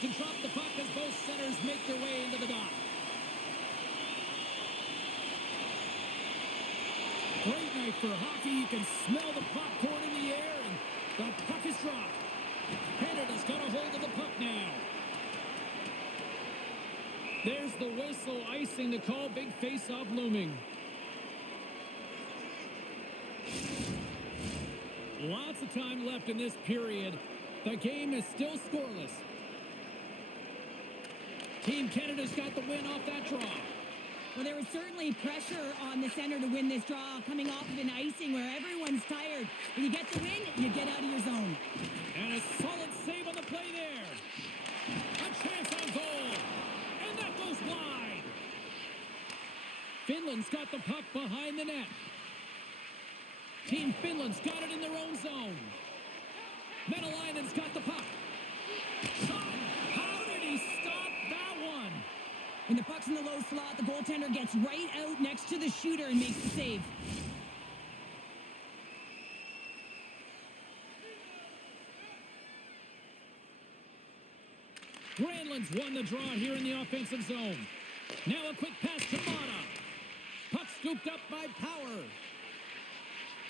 to drop the puck as both centers make their way into the dot. Great night for hockey. You can smell the popcorn in the air, and the puck is dropped. Canada's got a hold of the puck now. There's the whistle, icing the call. Big face-off looming. Lots of time left in this period. The game is still scoreless. Team Canada's got the win off that draw. Well, there was certainly pressure on the center to win this draw, coming off of an icing where everyone's tired. When you get the win, you get out of your zone. And a solid save on the play there. A chance on goal. And that goes wide. Finland's got the puck behind the net. Team Finland's got it in their own zone. Metalainen's got the puck. Shot. How did he stop that one? When the puck's in the low slot, the goaltender gets right out next to the shooter and makes the save. Granlund's won the draw here in the offensive zone. Now a quick pass to Mata. Puck scooped up by Power.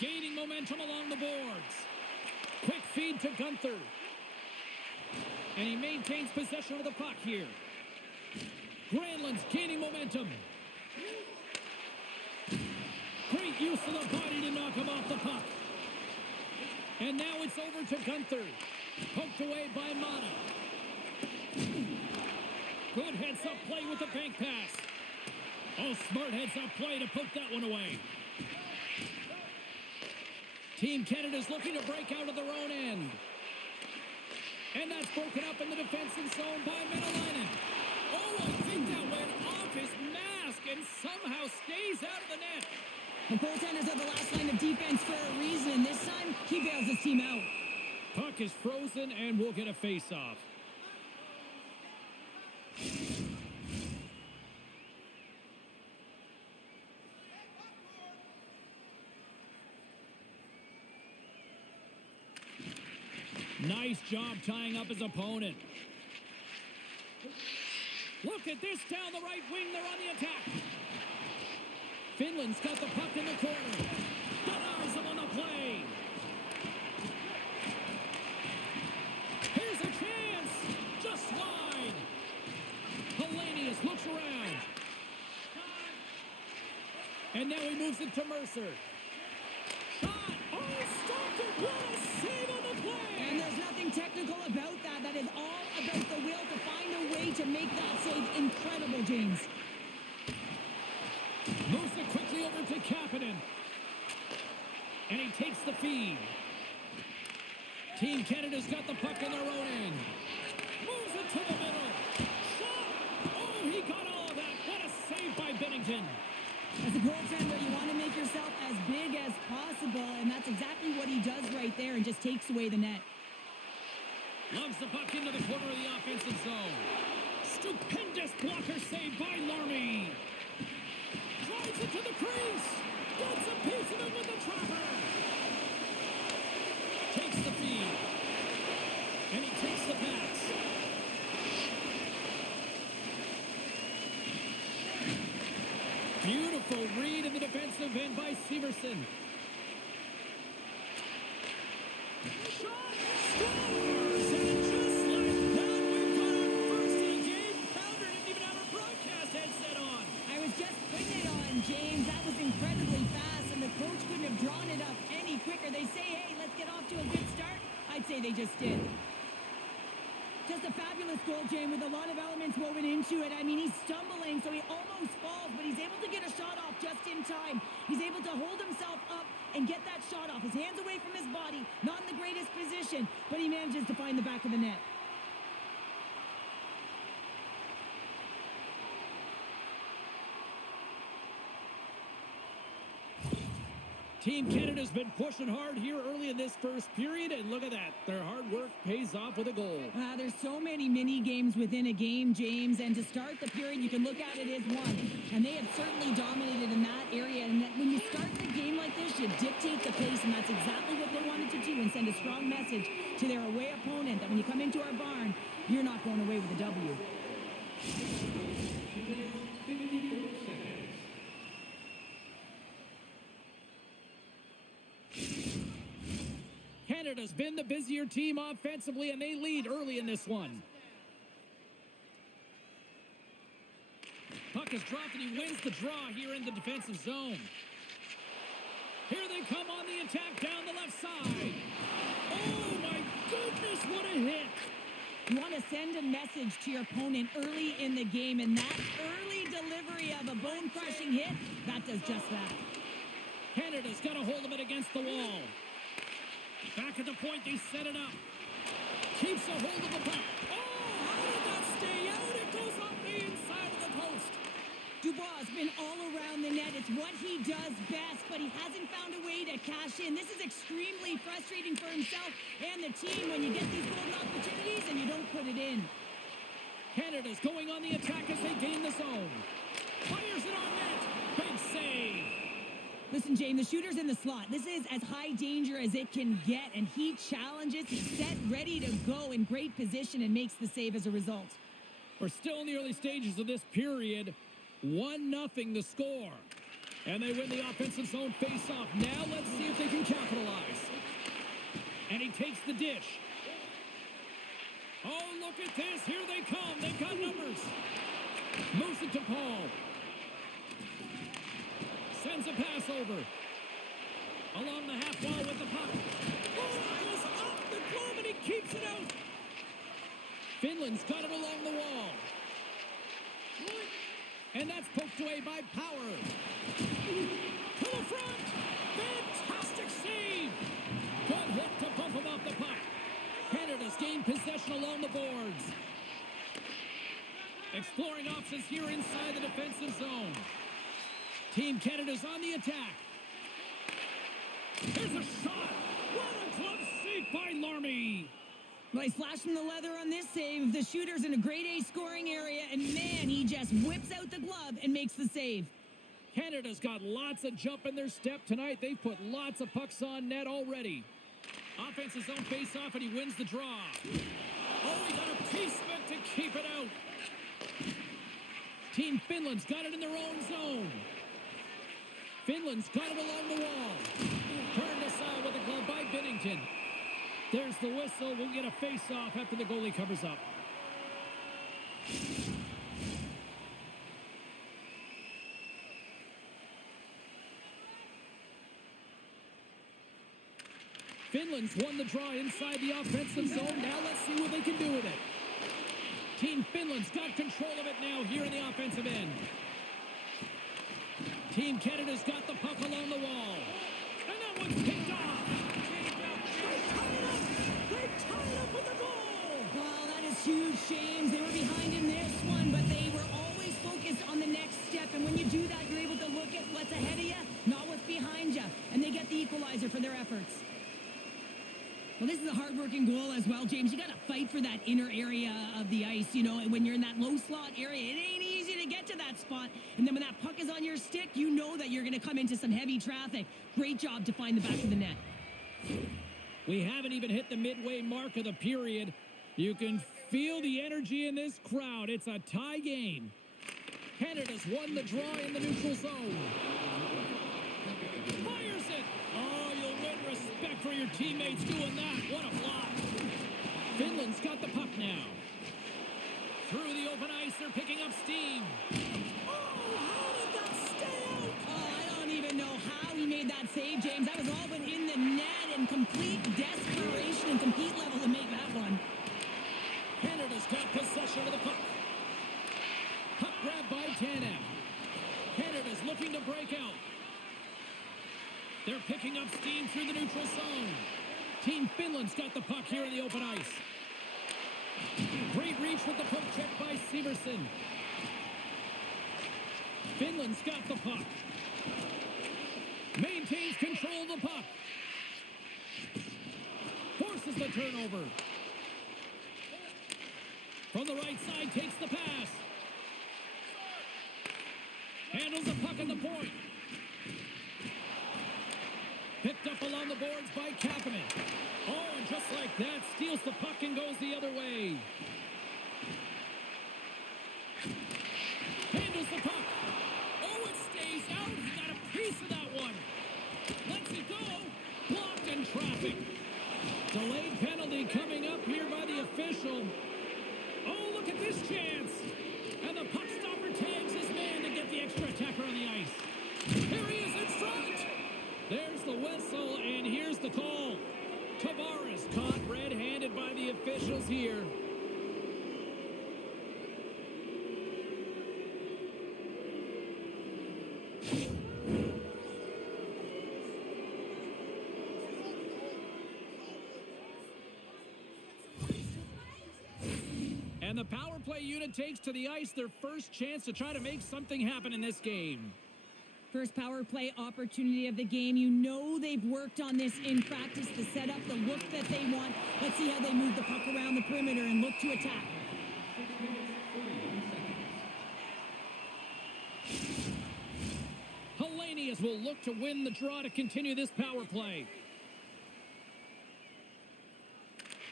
Gaining momentum along the boards. Quick feed to Gunther. And he maintains possession of the puck here. Granlund's gaining momentum. Great use of the body to knock him off the puck. And now it's over to Gunther. Poked away by Mata. Good heads-up play with the bank pass. Oh, smart heads-up play to poke that one away. Team Canada's looking to break out of their own end. And that's broken up in the defensive zone by Metalainen. Oh, I think that went off his mask and somehow stays out of the net. The goaltenders are the last line of defense for a reason. This time, he bails his team out. Puck is frozen, and we'll get a face-off. Nice job tying up his opponent. Look at this down the right wing. They're on the attack. Finland's got the puck in the corner. Denies him on the play. Here's a chance. Just wide. Hellenius looks around. And now he moves it to Mercer. Shot. Oh, stopped it. What a save on the play. And there's nothing technical about that. That is all about the will to find a way to make that save incredible, James. Moves it quickly over to Kapanen. And he takes the feed. Team Canada's got the puck in their own end. Moves it to the middle. Shot! Oh, he got all of that. What a save by Binnington. As a goaltender, you want to make yourself as big as possible, and that's exactly what he does right there and just takes away the net. Lugs the puck into the corner of the offensive zone. Stupendous blocker save by Larmy. Drives it to the crease. Gets a piece of it with the trapper. Takes the feed. And he takes the pass. Beautiful read in the defensive end by Severson. Shot! Scores! And just like that, we've got our first game. Pounder didn't even have a broadcast headset on. I was just putting it on, James. That was incredibly fast, and the coach couldn't have drawn it up any quicker. They say, hey, let's get off to a good start. I'd say they just did. Just a fabulous goal, James, with a lot of elements woven into it. I mean, he's stumbling, so he almost falls, but he's able to get a shot off just in time. He's able to hold himself up and get that shot off. His hands away from his body, not in the greatest position, but he manages to find the back of the net. Team Canada's been pushing hard here early in this first period, and look at that. Their hard work pays off with a goal. There's so many mini games within a game, James, and to start the period, you can look at it as one. And they have certainly dominated in that area. And that when you start the game like this, you dictate the pace, and that's exactly what they wanted to do and send a strong message to their away opponent that when you come into our barn, you're not going away with a W. Canada's been the busier team offensively, and they lead early in this one. Puck is dropped, and he wins the draw here in the defensive zone. Here they come on the attack down the left side. Oh, my goodness, what a hit. You want to send a message to your opponent early in the game, and that early delivery of a bone-crushing hit, that does just that. Canada's got a hold of it against the wall. Back at the point, they set it up. Keeps a hold of the puck. Oh, how did that stay out? It goes off the inside of the post. Dubois has been all around the net. It's what he does best, but he hasn't found a way to cash in. This is extremely frustrating for himself and the team when you get these golden opportunities and you don't put it in. Canada's going on the attack as they gain the zone. Fires it on net. Big save. Listen, James, the shooter's in the slot. This is as high danger as it can get, and he challenges. He's set, ready to go in great position and makes the save as a result. We're still in the early stages of this period. 1-0 the score. And they win the offensive zone face-off. Now let's see if they can capitalize. And he takes the dish. Oh, look at this. Here they come. They've got numbers. Moves it to Paul. Sends a pass over. Along the half wall with the puck. Oh, it goes off the glove and he keeps it out. Finland's got it along the wall. And that's poked away by Power. To the front. Fantastic save. Good hit to bump him off the puck. Canada's gained possession along the boards. Exploring options here inside the defensive zone. Team Canada's on the attack. Here's a shot. What a glove save by Larmy. Nice flash from the leather on this save. The shooter's in a grade A scoring area, and man, he just whips out the glove and makes the save. Canada's got lots of jump in their step tonight. They've put lots of pucks on net already. Offensive zone face-off, and he wins the draw. Oh, he got a piece of it to keep it out. Team Finland's got it in their own zone. Finland's got it along the wall. Turned aside with a glove by Binnington. There's the whistle. We'll get a face-off after the goalie covers up. Finland's won the draw inside the offensive zone. Now let's see what they can do with it. Team Finland's got control of it now here in the offensive end. Team Canada's got the puck along the wall. And that one's picked off. They tied up with the goal. Well, that is huge, James. They were behind in this one, but they were always focused on the next step. And when you do that, you're able to look at what's ahead of you, not what's behind you. And they get the equalizer for their efforts. Well, this is a hard-working goal as well, James. You got to fight for that inner area of the ice, you know, and when you're in that low slot area, it ain't easy to get to that spot. And then when that puck is on your stick, you know that you're going to come into some heavy traffic. Great job to find the back of the net. We haven't even hit the midway mark of the period. You can feel the energy in this crowd. It's a tie game. Canada's won the draw in the neutral zone. Fires it. Oh, you'll win respect for your teammates doing that. What a block. Finland's got the puck now. Through the open ice, they're picking up steam. Oh, how did that stay out? Oh, I don't even know how he made that save, James. That was all but in the net and complete desperation and compete level to make that one. Canada's got possession of the puck. Puck grab by Tanev. Canada's looking to break out. They're picking up steam through the neutral zone. Team Finland's got the puck here in the open ice. Great reach with the poke check by Severson. Finland's got the puck. Maintains control of the puck. Forces the turnover. From the right side, takes the pass. Handles the puck at the point. Picked up along the boards by Kapanen. Oh, and just like that, steals the puck and goes the other way. Handles the puck. Oh, it stays out. He got a piece of that one. Lets it go. Blocked in traffic. Delayed penalty coming up here by the official. Oh, look at this chance. And the puck stopper tags his man to get the extra attacker on the ice. Here he is in front. There's the whistle, and here's the call. Tavares caught red-handed by the officials here. And the power play unit takes to the ice their first chance to try to make something happen in this game. First power play opportunity of the game. You know they've worked on this in practice, the setup, the look that they want. Let's see how they move the puck around the perimeter and look to attack. Hellenius will look to win the draw to continue this power play.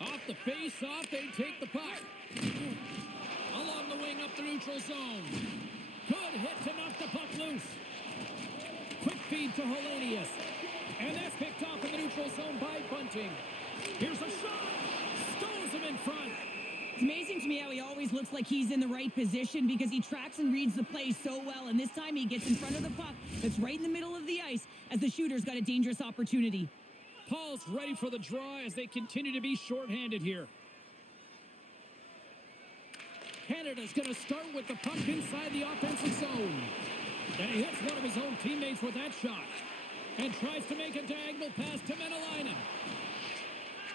Off the face-off, they take the puck. Along the wing up the neutral zone. Good hit to knock the puck loose. Quick feed to Hellenius. And that's picked off in the neutral zone by Bunting. Here's a shot. Stones him in front. It's amazing to me how he always looks like he's in the right position because he tracks and reads the play so well. And this time he gets in front of the puck that's right in the middle of the ice as the shooter's got a dangerous opportunity. Paul's ready for the draw as they continue to be shorthanded here. Canada's going to start with the puck inside the offensive zone. And he hits one of his own teammates with that shot. And tries to make a diagonal pass to Menelainen.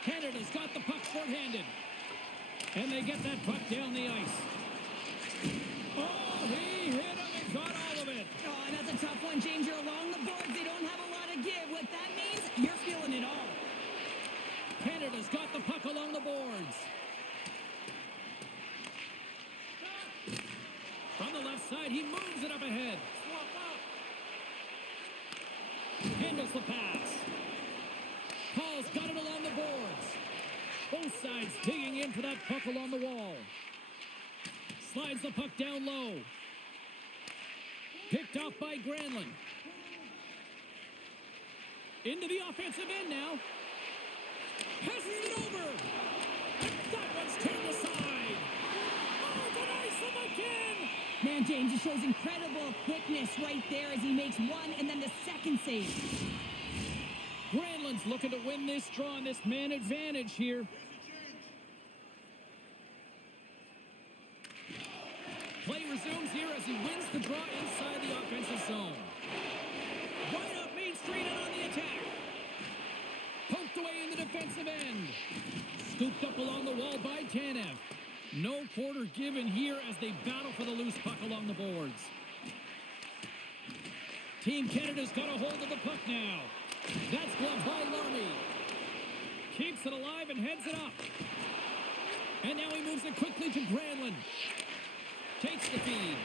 Canada's got the puck shorthanded. And they get that puck down the ice. Oh, he hit him and got all of it. Oh, and that's a tough one, James. You're along the boards. They don't have a lot of give. What that means, you're feeling it all. Canada's got the puck along the boards. From the left side, he moves it up ahead. Handles the pass. Paul's got it along the boards. Both sides digging in for that puck along the wall. Slides the puck down low. Picked off by Granlund. Into the offensive end now. Passes it over. And that one's turned aside. Oh, denies them again. Man, James, he shows incredible quickness right there as he makes one and then the second save. Granlund's looking to win this draw and this man advantage here. Play resumes here as he wins the draw inside the offensive zone. Right up Main Street and on the attack. Poked away in the defensive end. Scooped up along the wall by Tanev. No quarter given here as they battle for the loose puck along the boards. Team Canada's got a hold of the puck now. That's gloved by Larmy. Keeps it alive and heads it up. And now he moves it quickly to Granlund. Takes the feed.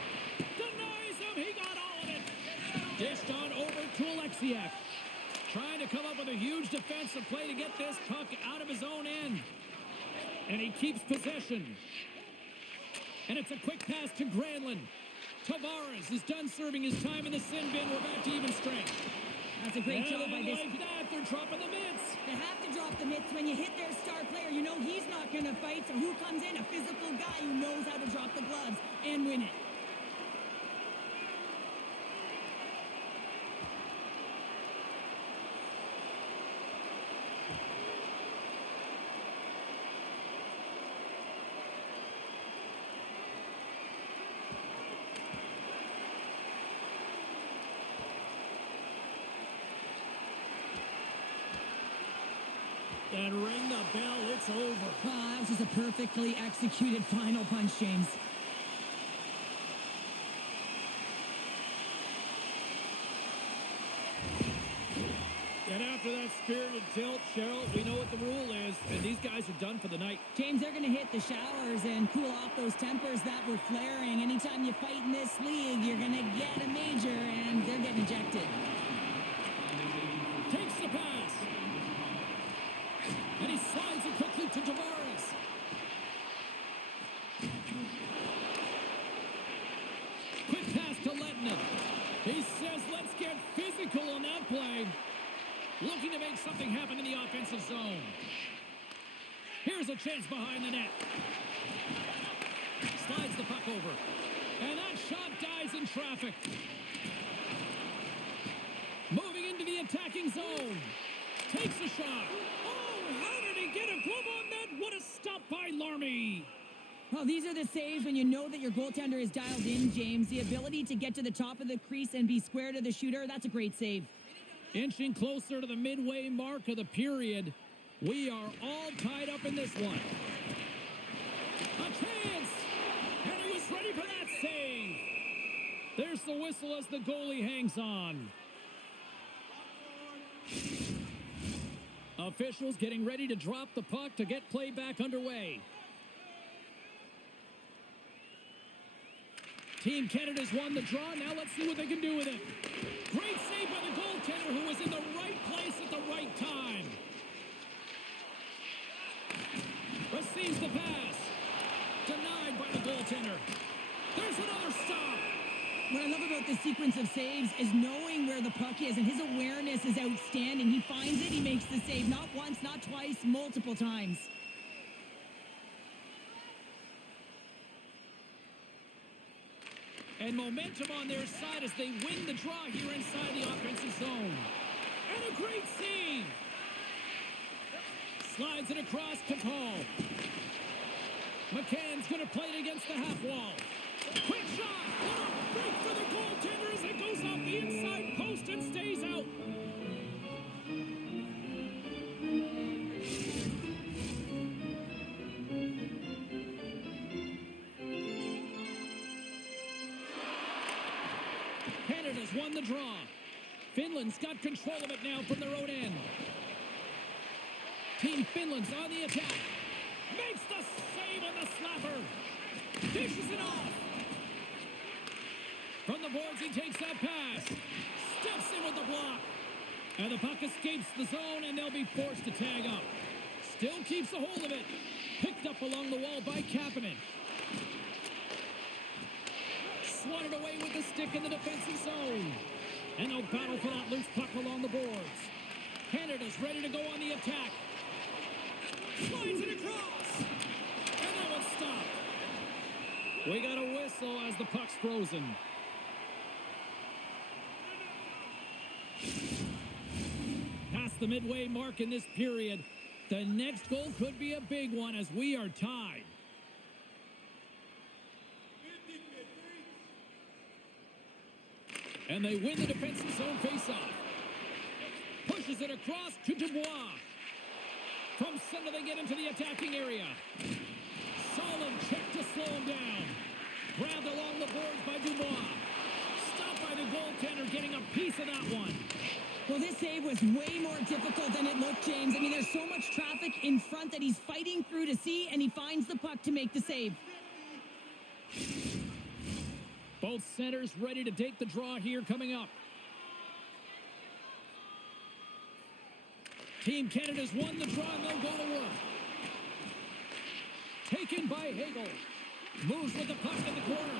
Denies him. He got all of it. Dished on over to Alexiak. Trying to come up with a huge defensive play to get this puck out of his own end. And he keeps possession. And it's a quick pass to Granlund. Tavares is done serving his time in the sin bin. We're back to even strength. That's a great job by this. Like that, they're dropping the mitts. They have to drop the mitts when you hit their star player. You know he's not going to fight. So who comes in? A physical guy who knows how to drop the gloves and win it. And ring the bell, it's over. Oh, that was just a perfectly executed final punch, James. after that spirited tilt, Cheryl, we know what the rule is, and these guys are done for the night. James, they're going to hit the showers and cool off those tempers that were flaring. Anytime you fight in this league, you're going to get a major, and they're getting ejected. Takes the pass. And he slides it quickly to Tavares. Quick pass to Lettinen. He says, let's get physical on that play. Looking to make something happen in the offensive zone. Here's a chance behind the net. Slides the puck over. And that shot dies in traffic. Moving into the attacking zone. Takes a shot. Oh, how did he get a glove on that? What a stop by Larmy. Well, these are the saves when you know that your goaltender is dialed in, James. The ability to get to the top of the crease and be square to the shooter, that's a great save. Inching closer to the midway mark of the period. We are all tied up in this one. A chance! And he was ready for that save. There's the whistle as the goalie hangs on. Officials getting ready to drop the puck to get play back underway. Team Canada's won the draw. Now let's see what they can do with it. Great save by the goaltender who was in the right place at the right time. Receives the pass. Denied by the goaltender. There's another stop. What I love about this sequence of saves is knowing where the puck is, and his awareness is outstanding. He finds it, he makes the save. Not once, not twice, multiple times. And momentum on their side as they win the draw here inside the offensive zone. And a great save. Slides it across to Paul. McCann's going to play it against the half wall. Quick shot. Oh, break for the goaltender as it goes off the inside post and stays out. Canada's won the draw. Finland's got control of it now from their own end. Team Finland's on the attack. Makes the save on the slapper. Dishes it off. From the boards, he takes that pass. Steps in with the block. And the puck escapes the zone, and they'll be forced to tag up. Still keeps a hold of it. Picked up along the wall by Kapanen. Swatted away with the stick in the defensive zone. And they'll battle for that loose puck along the boards. Canada's ready to go on the attack. Slides it across. And that one's stopped. We got a whistle as the puck's frozen. Past the midway mark in this period. The next goal could be a big one as we are tied. And they win the defensive zone faceoff. Pushes it across to Dubois. From center, they get into the attacking area. Solid check to slow him down. Grabbed along the boards by Dubois. Stopped by the goaltender, getting a piece of that one. Well, this save was way more difficult than it looked, James. I mean, there's so much traffic in front that he's fighting through to see, and he finds the puck to make the save. Both centers ready to take the draw here coming up. Team Canada's won the draw, and they'll go to work. Taken by Hagel. Moves with the puck in the corner.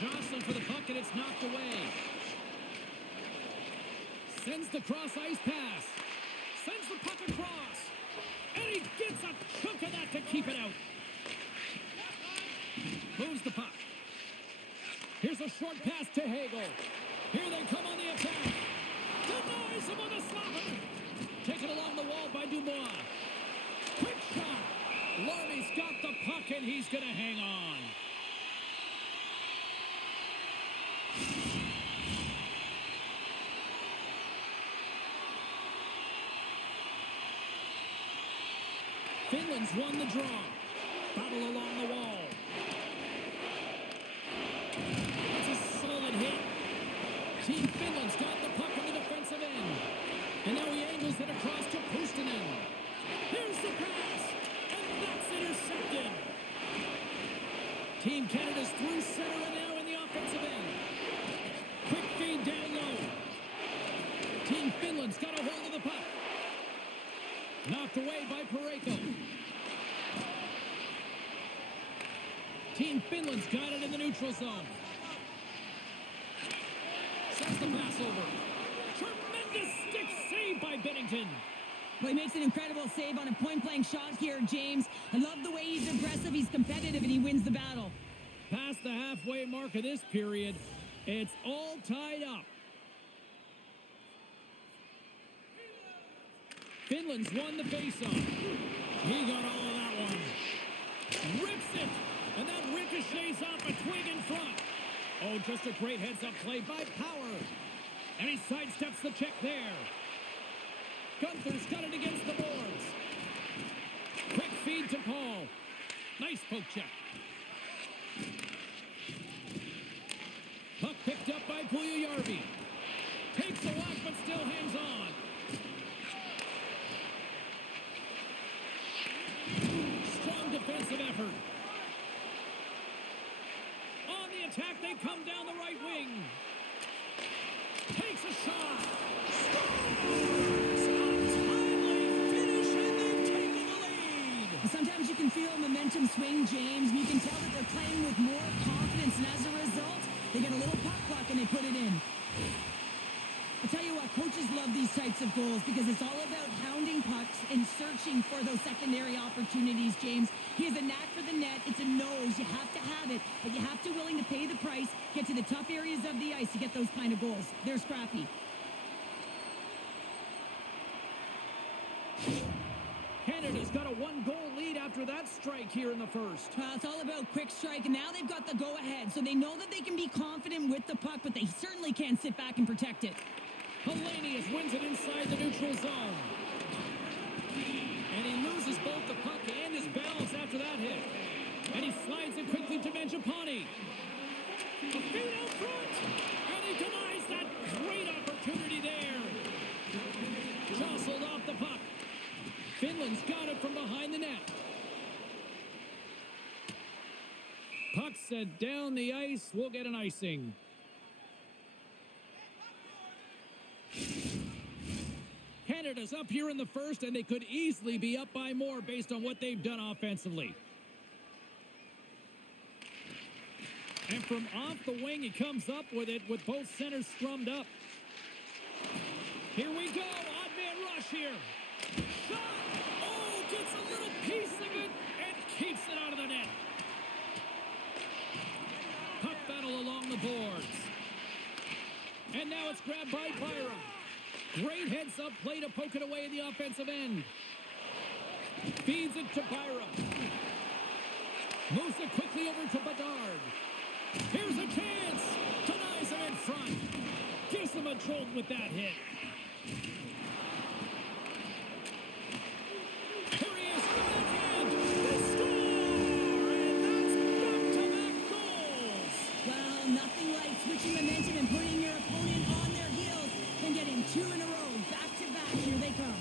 Jostling for the puck, and it's knocked away. Sends the cross-ice pass. Sends the puck across. And he gets a chunk of that to keep it out. Moves the puck. Here's a short pass to Hagel. Here they come on the attack. Denies him on the slapper. Taken along the wall by Dubois. Quick shot. Larmy's got the puck, and he's going to hang on. Finland's won the draw. Battle along the wall. That's a solid hit. Team Finland's got the puck on the defensive end. And now he angles Fires it across to Puustinen. Here's the pass, and that's intercepted. Team Canada's through center and now in the offensive end. Quick feed down low. Team Finland's got a hold of the puck. Knocked away by Parayko. Team Finland's got it in the neutral zone. Sends the pass over. Tremendous stick save by Binnington. Well, he makes an incredible save on a point-blank shot here, James. I love the way he's aggressive, he's competitive, and he wins the battle. Past the halfway mark of this period, it's all tied up. Finland's won the faceoff. He got all of that one. Rips it, and that ricochets off a twig in front. Oh, just a great heads-up play by Power. And he sidesteps the check there. Gunther's got it against the boards. Quick feed to Paul. Nice poke check. Puck picked up by Puljujärvi. Takes a whack, but still hangs on. Strong defensive effort. On the attack, they come down the right wing. Takes a shot. Scores! Untimely finish, and they've taken the lead. Sometimes you can feel momentum swing, James, and you can tell that they're playing with more confidence, and as a result, they get a little puck luck and they put it in. I tell you what, coaches love these types of goals because it's all about hounding pucks and searching for those secondary opportunities, James. He has a knack for the net. It's a nose. You have to have it, but you have to willing to pay the price, get to the tough areas of the ice to get those kind of goals. They're scrappy. Canada's got a one-goal lead after that strike here in the first. It's all about quick strike, and now they've got the go-ahead, so they know that they can be confident with the puck, but they certainly can't sit back and protect it. Hellenius wins it inside the neutral zone. And he loses both the puck and his balance after that hit. And he slides it quickly to Mangiapane. A feed out front. And he denies that great opportunity there. Jostled off the puck. Finland's got it from behind the net. Puck set down the ice. We'll get an icing. Canada's up here in the first, and they could easily be up by more based on what they've done offensively. And from off the wing, he comes up with it with both centers scrummed up. Here we go. Odd man rush here. Shot. Oh, gets a little piece of it and keeps it out of the net. Puck battle along the boards. And now it's grabbed by Byram. Great heads-up play to poke it away in the offensive end. Feeds it to Byram. Moves it quickly over to Bedard. Here's a chance. Denies him in front. Gives him a jolt with that hit. Here he is on the backhand. They score! And that's back-to-back goals. Well, nothing like switching momentum and putting your opponent on their heels than getting two in a row, back-to-back. Here they come.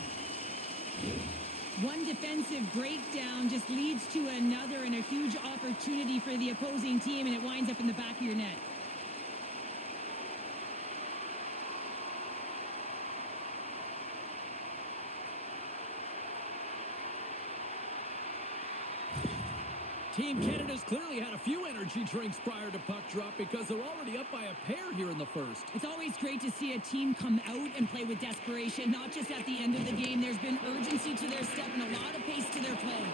One defensive breakdown just leads to another and a huge opportunity for the opposing team, and it winds up in the back of your net. Team Canada's clearly had a few energy drinks prior to puck drop because they're already up by a pair here in the first. It's always great to see a team come out and play with desperation, not just at the end of the game. There's been urgency to their step and a lot of pace to their play.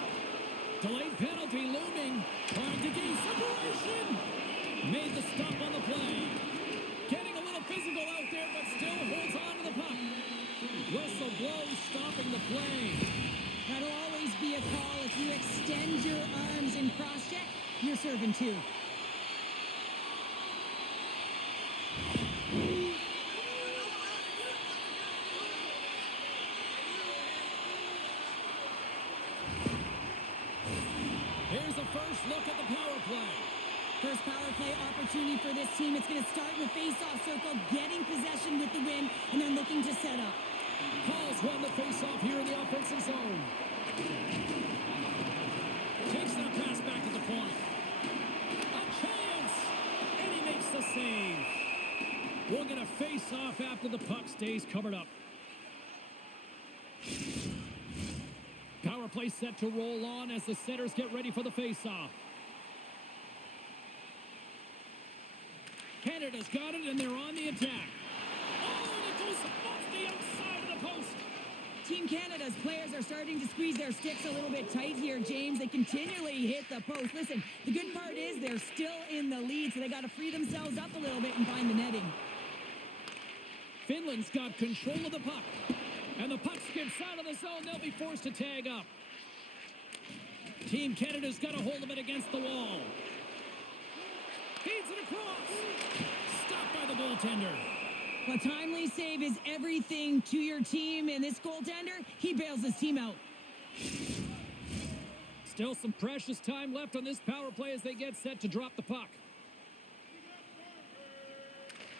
Delayed penalty looming. Trying to gain separation. Made the stop on the play. Getting a little physical out there, but still holds on to the puck. Whistle blows, stopping the play. That'll always be a call. If you extend your arms and cross-check, you're serving two. Here's the first look at the power play. First power play opportunity for this team. It's going to start in the face-off circle, getting possession with the win, and then looking to set up. Hall's won the faceoff here in the offensive zone. Takes that pass back at the point. A chance! And he makes the save. We'll get a face-off after the puck stays covered up. Power play set to roll on as the setters get ready for the face-off. Canada's got it, and they're on the attack. Oh, and it goes off the outside of the post. Team Canada's players are starting to squeeze their sticks a little bit tight here, James. They continually hit the post. Listen, the good part is they're still in the lead, so they got to free themselves up a little bit and find the netting. Finland's got control of the puck. And the puck skips out of the zone. They'll be forced to tag up. Team Canada's got a hold of it against the wall. Feeds it across. Stopped by the goaltender. A timely save is everything to your team, and this goaltender, he bails his team out. Still some precious time left on this power play as they get set to drop the puck.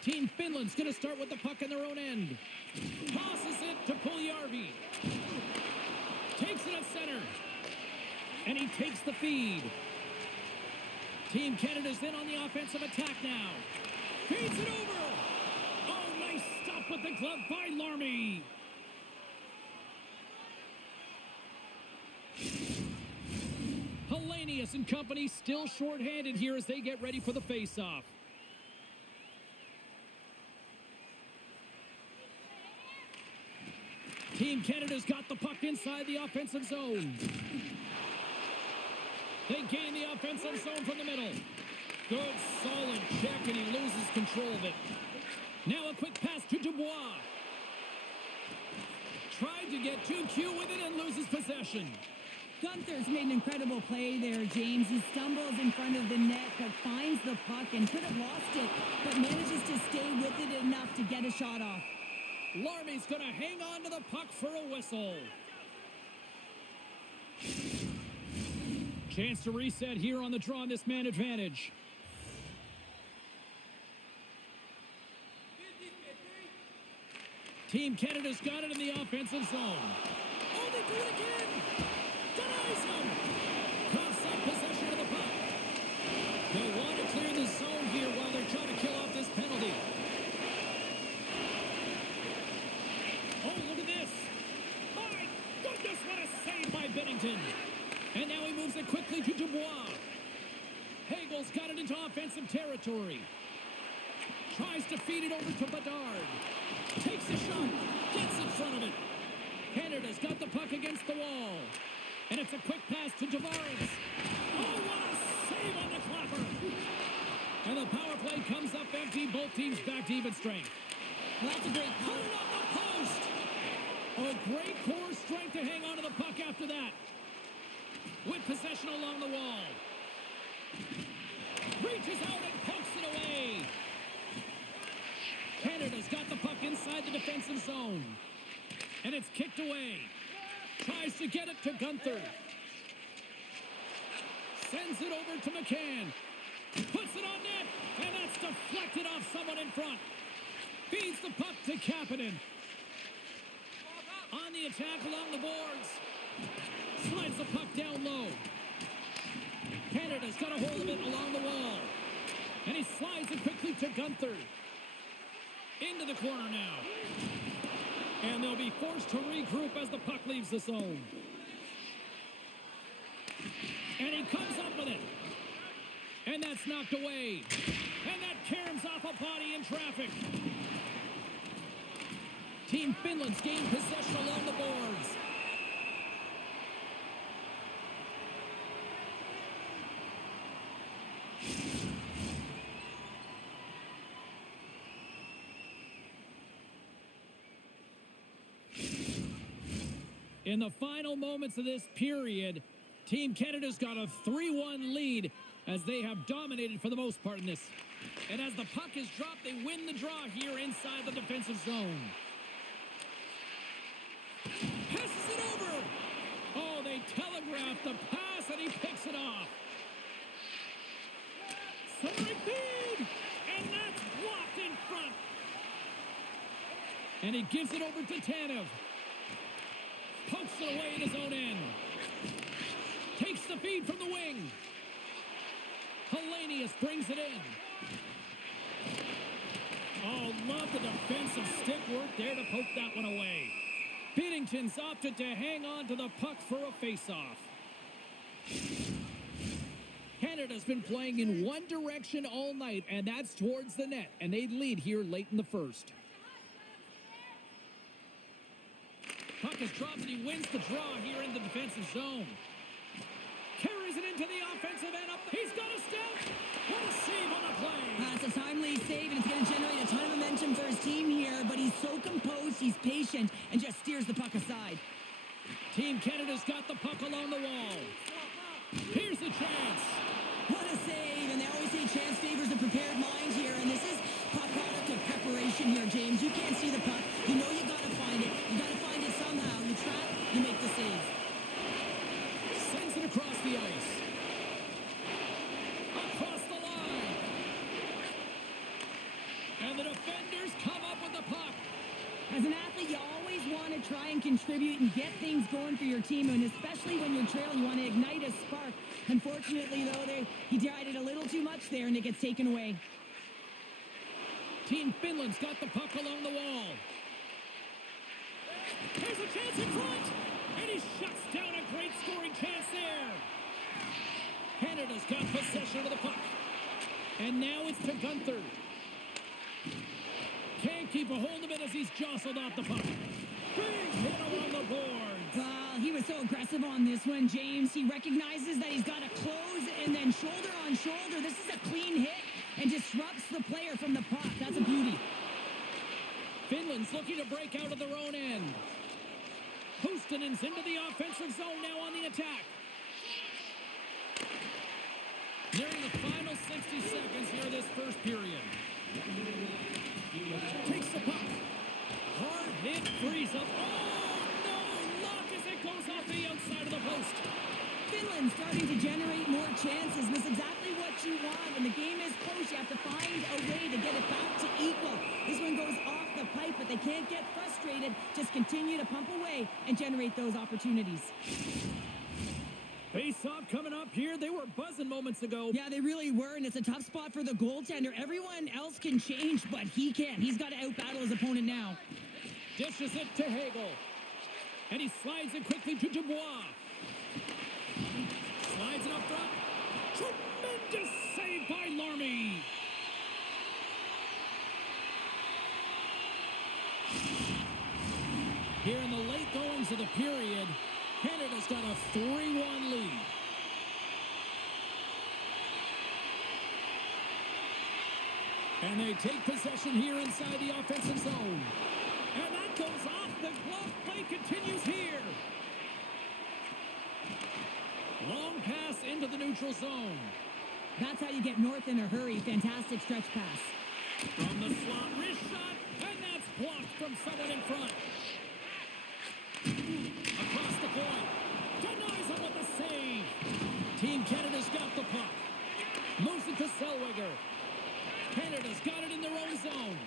Team Finland's going to start with the puck in their own end. Tosses it to Puljärvi. Takes it at center. And he takes the feed. Team Canada's in on the offensive attack now. Feeds it over. Oh, nice stop with the glove by Larmy. Hellenius and company still shorthanded here as they get ready for the face-off. Team Canada's got the puck inside the offensive zone. They gain the offensive zone from the middle. Good, solid check, and he loses control of it. Now a quick pass to Dubois. Tried to get too cute with it and loses possession. Gunther's made an incredible play there, James. He stumbles in front of the net, but finds the puck and could have lost it, but manages to stay with it enough to get a shot off. Larmy's going to hang on to the puck for a whistle. Chance to reset here on the draw on this man advantage. Team Canada's got it in the offensive zone. Oh, they do it again! Denies him! Coughs up possession of the puck. They'll want to clear the zone here while they're trying to kill off this penalty. Oh, look at this. My goodness, what a save by Bennington. And now he moves it quickly to Dubois. Hagel's got it into offensive territory. Tries to feed it over to Bedard. Takes a shot. Gets in front of it. Canada's got the puck against the wall. And it's a quick pass to Tavares. Oh, what a save on the clapper. And the power play comes up empty. Both teams back to even strength. Well, that's a great Put it on the post. A great core strength to hang on to the puck after that. With possession along the wall. Reaches out and pokes it away. Canada's got the puck inside the defensive zone. And it's kicked away. Tries to get it to Gunther. Sends it over to McCann. Puts it on net. And that's deflected off someone in front. Feeds the puck to Kapanen. On the attack along the boards. Slides the puck down low. Canada's got a hold of it along the wall. And he slides it quickly to Gunther. Into the corner now. And they'll be forced to regroup as the puck leaves the zone. And he comes up with it. And that's knocked away. And that caroms off a body in traffic. Team Finland's gained possession along the boards. In the final moments of this period, Team Canada's got a 3-1 lead as they have dominated for the most part in this. And as the puck is dropped, they win the draw here inside the defensive zone. Passes it over. Oh, they telegraphed the pass, and he picks it off. Centering feed, and that's blocked in front. And he gives it over to Tanev. Pokes it away in his own end. Takes the feed from the wing. Hellenius brings it in. Oh, love the defensive stick work there to poke that one away. Binnington's opted to hang on to the puck for a face-off. Canada's been playing in one direction all night, and that's towards the net, and they lead here late in the first. Puck is dropped, and he wins the draw here in the defensive zone. Carries it into the offensive end. Up. He's got a step. What a save on the play. It's a timely save, and it's going to generate a ton of momentum for his team here, but he's so composed, he's patient, and just steers the puck aside. Team Canada's got the puck along the wall. Here's a chance. What a save, and they always say chance favors a prepared mind here, and this is puck product of preparation here, James. You can't see the puck. You know you got to find it. You got to find it somehow. You trap, you make the save. Sends it across the ice. Across the line. And the defenders come up with the puck. As an athlete, you always want to try and contribute and get things going for your team, and especially when you're trailing, you want to ignite a spark. Unfortunately, though, he tried it a little too much there, and it gets taken away. Team Finland's got the puck along the wall. Here's a chance in front, and he shuts down a great scoring chance there. Canada's got possession of the puck, and now it's to Gunther. Can't keep a hold of it as he's jostled off the puck. Big hit along the boards. Well, he was so aggressive on this one, James. He recognizes that he's got to close and then shoulder on shoulder. This is a clean hit and disrupts the player from the puck. That's a beauty. Finland's looking to break out of their own end. Houstonen's into the offensive zone now on the attack. Nearing the final 60 seconds here this first period. Takes the puck. Hard hit, frees up. Oh, no! Lock as it goes off the outside of the post. Finland starting to generate more chances. This is exactly what you want. When the game is close, you have to find a way to get it back to equal. This one goes off the pipe, but they can't get frustrated. Just continue to pump away and generate those opportunities. Face-off coming up here. They were buzzing moments ago. Yeah, they really were, and it's a tough spot for the goaltender. Everyone else can change, but he can't. He's got to outbattle his opponent now. Dishes it to Hagel. And he slides it quickly to Dubois. Slides it up front. Tremendous save by Larmy. Here in the late goings of the period, Canada's got a 3-1 lead. And they take possession here inside the offensive zone. And that goes off the glove. Play continues here. Long pass into the neutral zone. That's how you get north in a hurry. Fantastic stretch pass. From the slot, wrist shot, and that's blocked from someone in front. Across the point. Denies him with the save. Team Canada's got the puck. Moves it to Zellweger. Canada's got it in their own zone.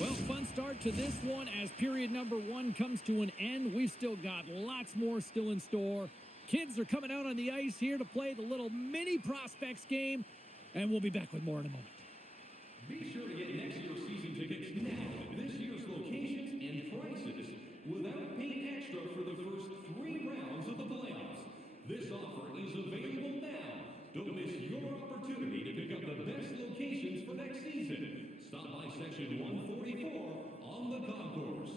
Well, fun start to this one as period number 1 comes to an end. We've still got lots more still in store. Kids are coming out on the ice here to play the little mini prospects game, and we'll be back with more in a moment. Be sure to get next year's season tickets now at this year's locations and prices without paying extra for the first 3 rounds of the playoffs. This offer is available now. Don't miss your opportunity to pick up the best locations for next season. Stop by section 144 on the concourse.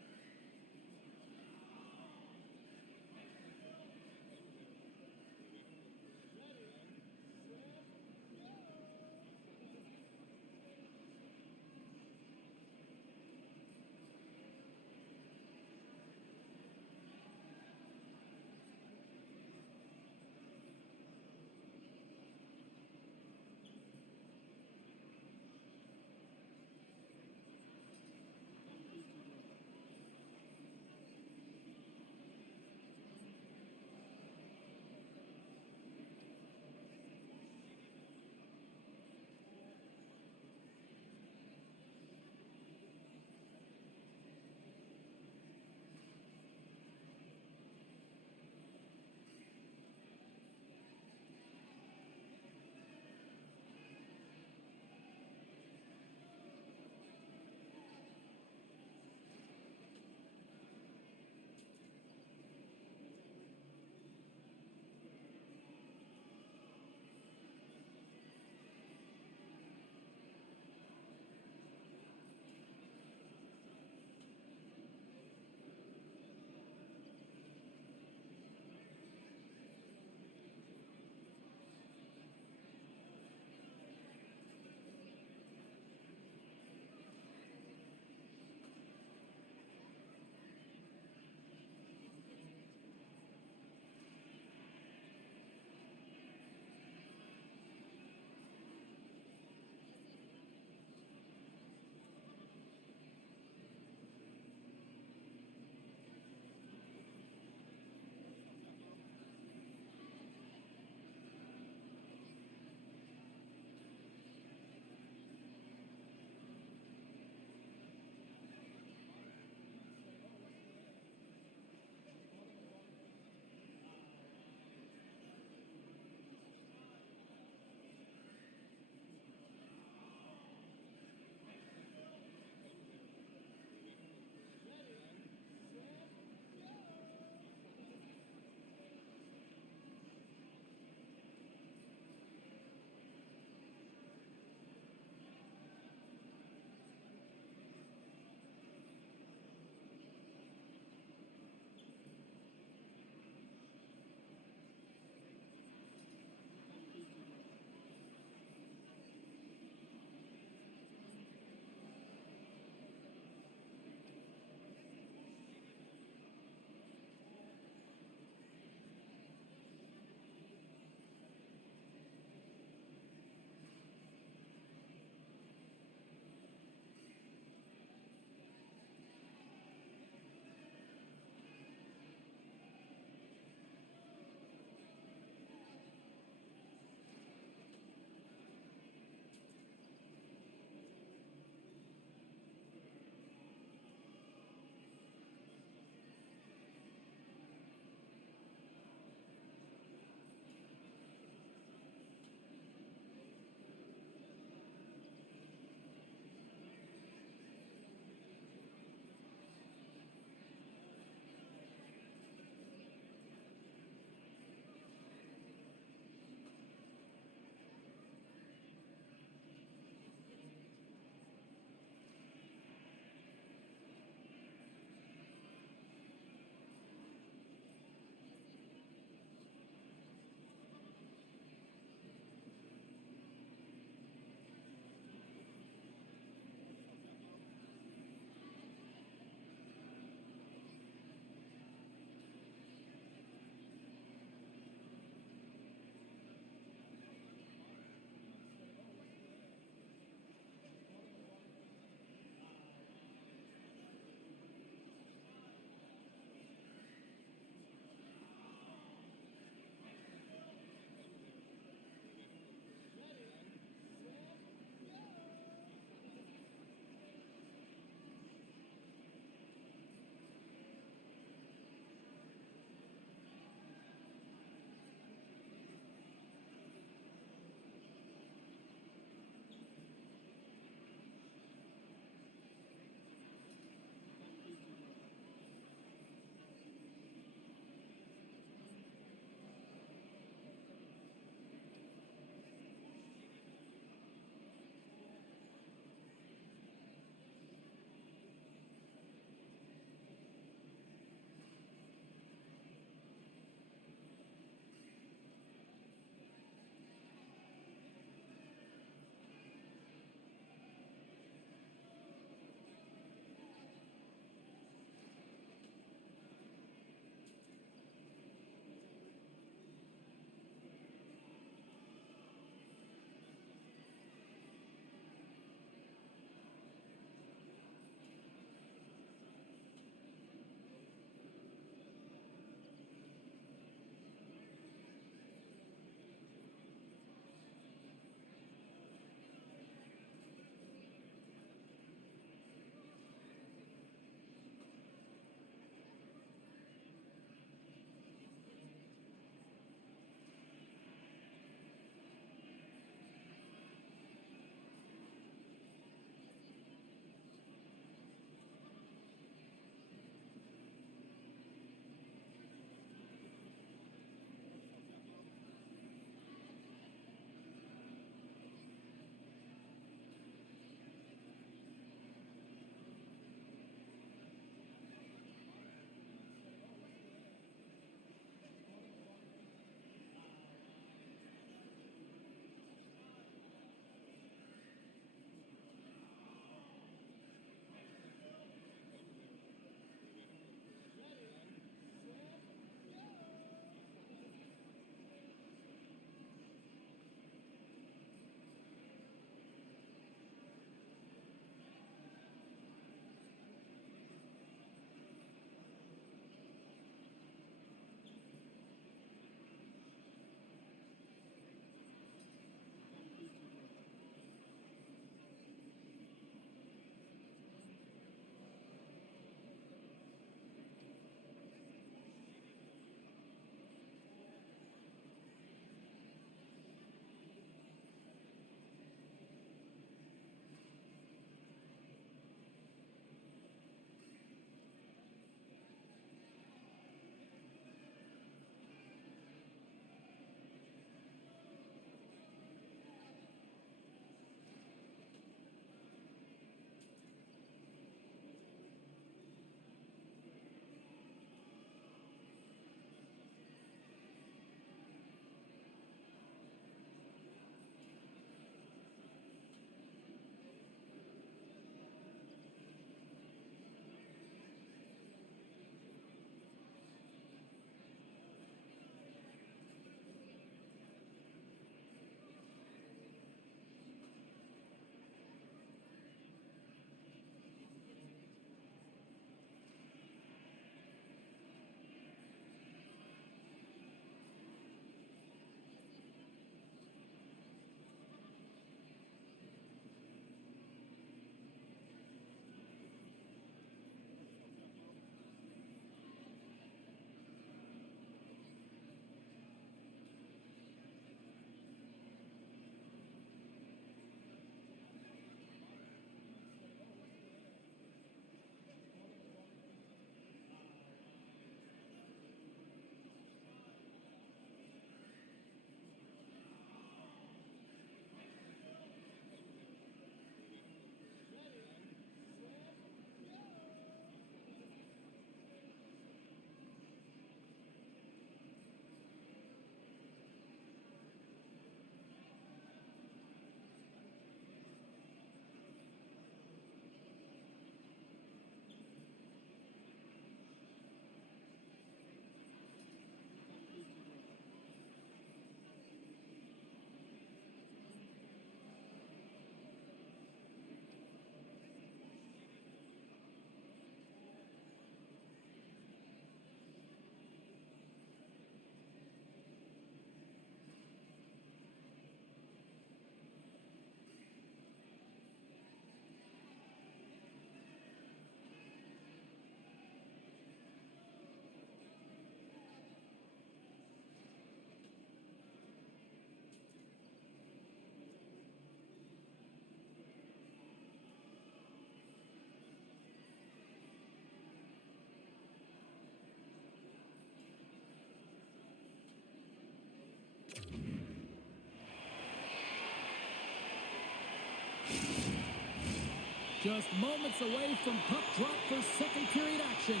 Just moments away from puck drop for second period action.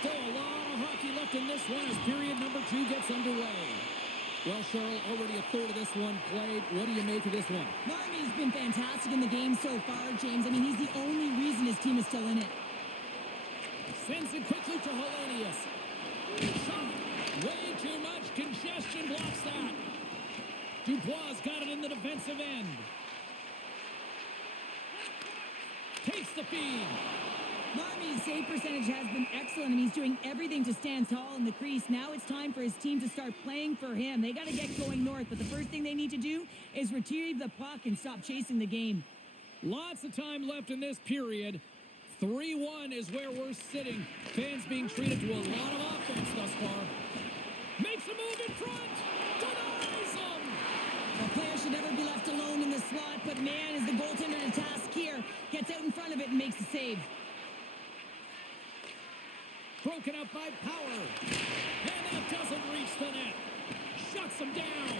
Still a lot of hockey left in this one as period number 2 gets underway. Well, Cheryl, already a third of this one played. What do you make of this one? Marmy's been fantastic in the game so far, James. I mean, he's the only reason his team is still in it. Sends it quickly to Hellenius. Shot. Way too much congestion blocks that. Dubois got it in the defensive end. Takes the feed. Marmy's save percentage has been excellent, and he's doing everything to stand tall in the crease. Now it's time for his team to start playing for him. They got to get going north, but the first thing they need to do is retrieve the puck and stop chasing the game. Lots of time left in this period. 3-1 is where we're sitting. Fans being treated to a lot of offense thus far. Makes a move in front. Denies him. The player should never be left alone in the slot, but man, is the goaltender to task here. Gets out in front of it and makes the save. Broken up by Power. And that doesn't reach the net. Shuts him down.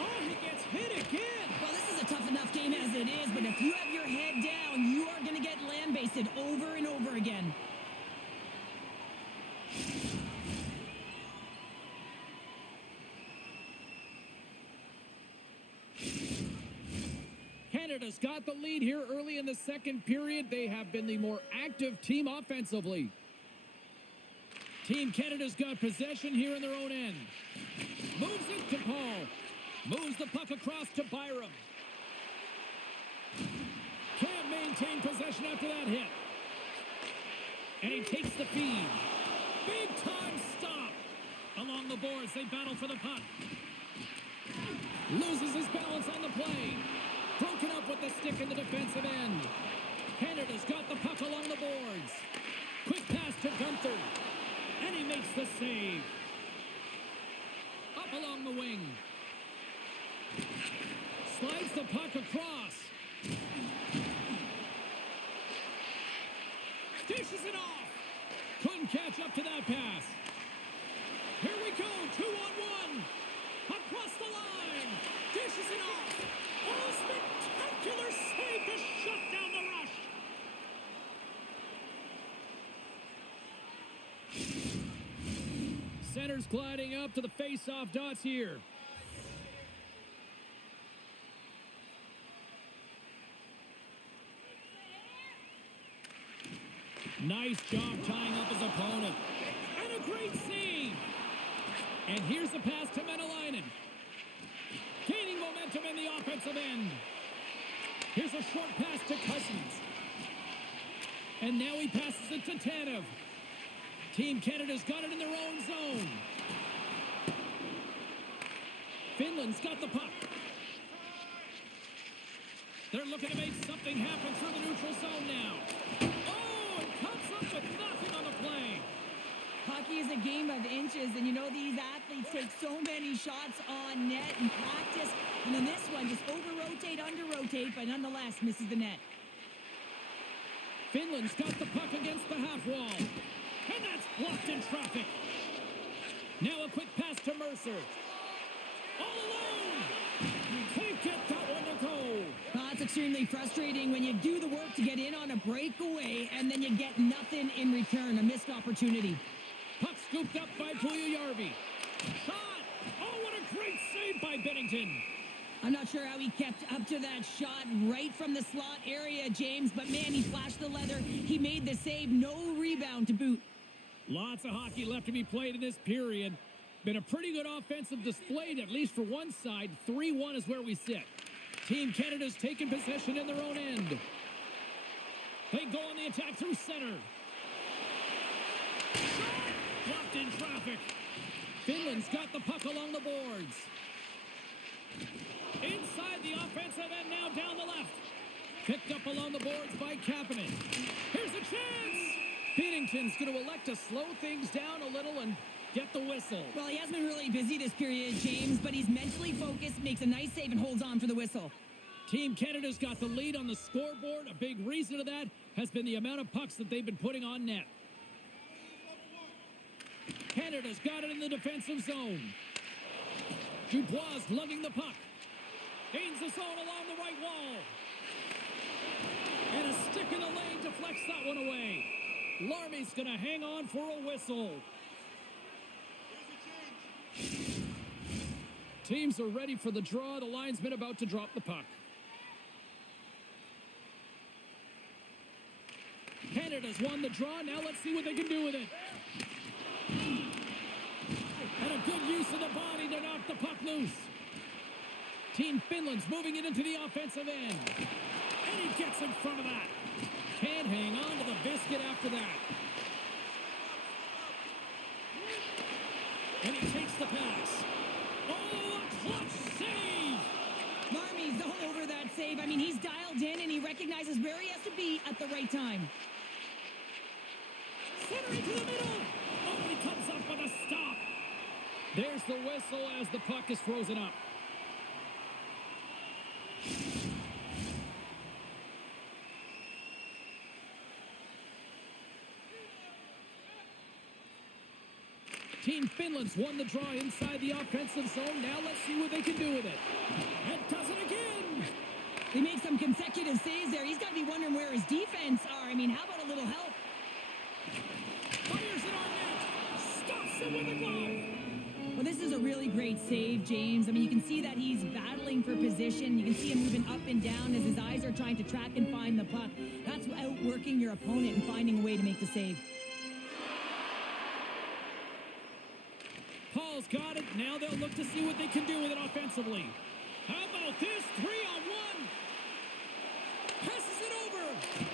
Oh, he gets hit again. Well, this is a tough enough game as it is, but if you have your head down, you are going to get land-basted over and over again. Canada's got the lead here early in the second period. They have been the more active team offensively. Team Canada's got possession here in their own end. Moves it to Paul. Moves the puck across to Byram. Can't maintain possession after that hit. And he takes the feed. Big time stop. Along the boards, they battle for the puck. Loses his balance on the play. Broken up with the stick in the defensive end. Canada's got the puck along the boards. Quick pass to Gunther. And he makes the save. Up along the wing. Slides the puck across. Dishes it off. Couldn't catch up to that pass. Here we go, 2-on-1. Across the line. Dishes it off. Oh, spectacular save to shut down the rush. Center's gliding up to the face-off dots here. Nice job tying up his opponent. And a great save. And here's the pass to Menelainen. Gaining momentum in the offensive end. Here's a short pass to Cousins. And now he passes it to Tanev. Team Canada's got it in their own zone. Finland's got the puck. They're looking to make something happen through the neutral zone now. Oh, and comes up with nothing on the play. Hockey is a game of inches, and you know these athletes take so many shots on net in practice, and then this one just over-rotate, under-rotate, but nonetheless misses the net. Finland's got the puck against the half wall, and that's blocked in traffic. Now a quick pass to Mercer. All alone! Can't get that one to go. Well, that's extremely frustrating when you do the work to get in on a breakaway, and then you get nothing in return, a missed opportunity. Puck scooped up by Puljujarvi. Shot! Oh, what a great save by Bennington. I'm not sure how he kept up to that shot right from the slot area, James, but man, he flashed the leather. He made the save, no rebound to boot. Lots of hockey left to be played in this period. Been a pretty good offensive display, at least for one side. 3-1 is where we sit. Team Canada's taken possession in their own end. They go on the attack through center. Shot! Blocked in traffic. Finland's got the puck along the boards. Inside the offensive end, now down the left. Picked up along the boards by Kapanen. Here's a chance! Bennington's going to elect to slow things down a little and get the whistle. Well, he hasn't been really busy this period, James, but he's mentally focused, makes a nice save, and holds on for the whistle. Team Canada's got the lead on the scoreboard. A big reason of that has been the amount of pucks that they've been putting on net. Canada's got it in the defensive zone. Dubois lugging the puck. Gains the zone along the right wall. And a stick in the lane deflects that one away. Larmy's going to hang on for a whistle. Teams are ready for the draw. The linesman about to drop the puck. Canada's won the draw. Now let's see what they can do with it. And a good use of the body to knock the puck loose. Team Finland's moving it into the offensive end. And he gets in front of that. Can't hang on to the biscuit after that. And he takes the pass. Oh, a clutch save! Larmy's all over that save. I mean, he's dialed in and he recognizes where he has to be at the right time. Centering to the middle. Oh, he comes up with a stop. There's the whistle as the puck is frozen up. Team Finland's won the draw inside the offensive zone. Now let's see what they can do with it. And does it again. They made some consecutive saves there. He's got to be wondering where his defense are. I mean, how about a little help? Fires it on net. Stops it with a glove. Well, this is a really great save, James. I mean, you can see that he's battling for position. You can see him moving up and down as his eyes are trying to track and find the puck. That's outworking your opponent and finding a way to make the save. Paul's got it. Now they'll look to see what they can do with it offensively. How about this? 3-on-1. Passes it over.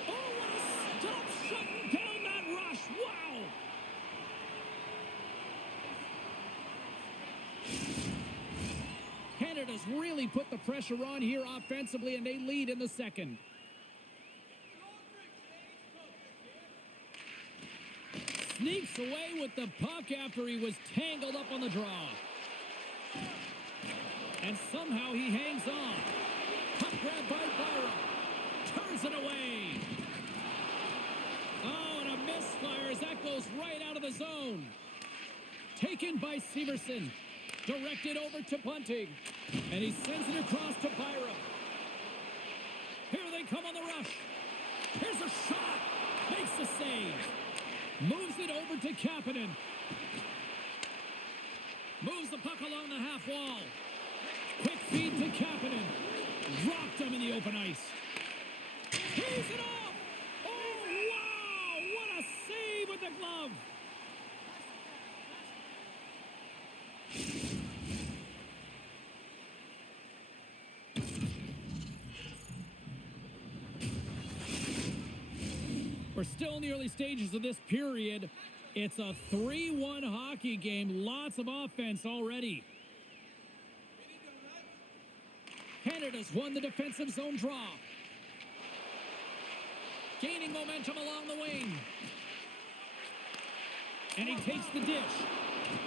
Oh, what a stop shutting down that rush. Wow. Canada's really put the pressure on here offensively, and they lead in the second. Sneaks away with the puck after he was tangled up on the draw. And somehow he hangs on. Puck grab by Byron. Turns it away. Oh, and a misfire as that goes right out of the zone. Taken by Severson. Directed over to Bunting. And he sends it across to Byron. Here they come on the rush. Here's a shot. Makes the save. Moves it over to Kapanen. Moves the puck along the half wall. Quick feed to Kapanen. Rocked him in the open ice. Tees it off. Oh, wow. What a save with the glove. We're still in the early stages of this period. It's a 3-1 hockey game. Lots of offense already. Canada's won the defensive zone draw. Gaining momentum along the wing. And he takes the dish.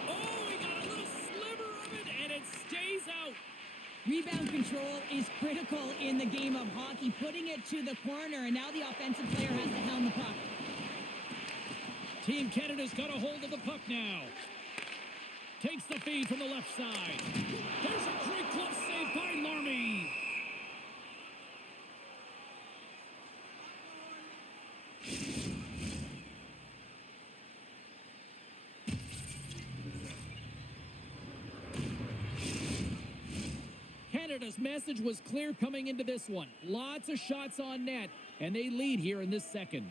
Oh, he got a little sliver of it, and it stays out. Rebound control is critical in the game of hockey. Putting it to the corner, and now the offensive player has to hound the puck. Team Canada's got a hold of the puck now. Takes the feed from the left side. There's a great glove save by Larmy. Canada's message was clear coming into this one. Lots of shots on net, and they lead here in this second.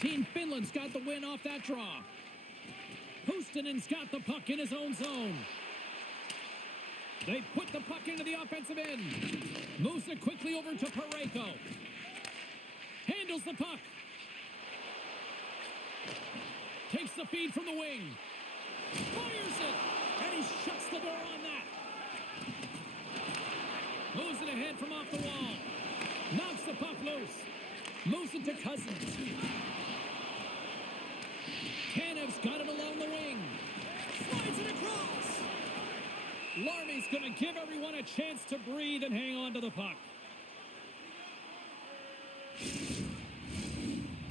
Team Finland's got the win off that draw. Houstonen's got the puck in his own zone. They put the puck into the offensive end. Moves it quickly over to Parayko. Handles the puck. Takes the feed from the wing. Fires it. And he shuts the door on that. Moves it ahead from off the wall. Knocks the puck loose. Moves it to Cousins. Canev's got it along the wing. Slides it across. Larmy's going to give everyone a chance to breathe and hang on to the puck.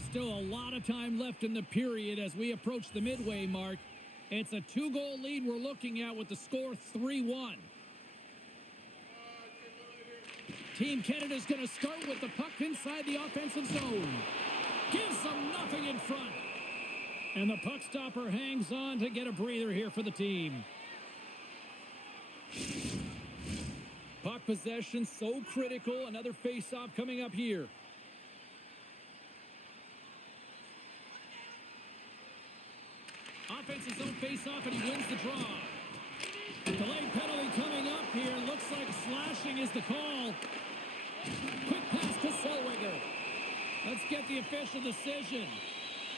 Still a lot of time left in the period as we approach the midway mark. It's a 2-goal lead we're looking at with the score 3-1. Team Canada's going to start with the puck inside the offensive zone. Gives them nothing in front. And the puck stopper hangs on to get a breather here for the team. Puck possession so critical. Another face-off coming up here. Offensive zone face-off, and he wins the draw. Delayed penalty coming up here. Looks like slashing is the call. Quick pass to Zellweger. Let's get the official decision.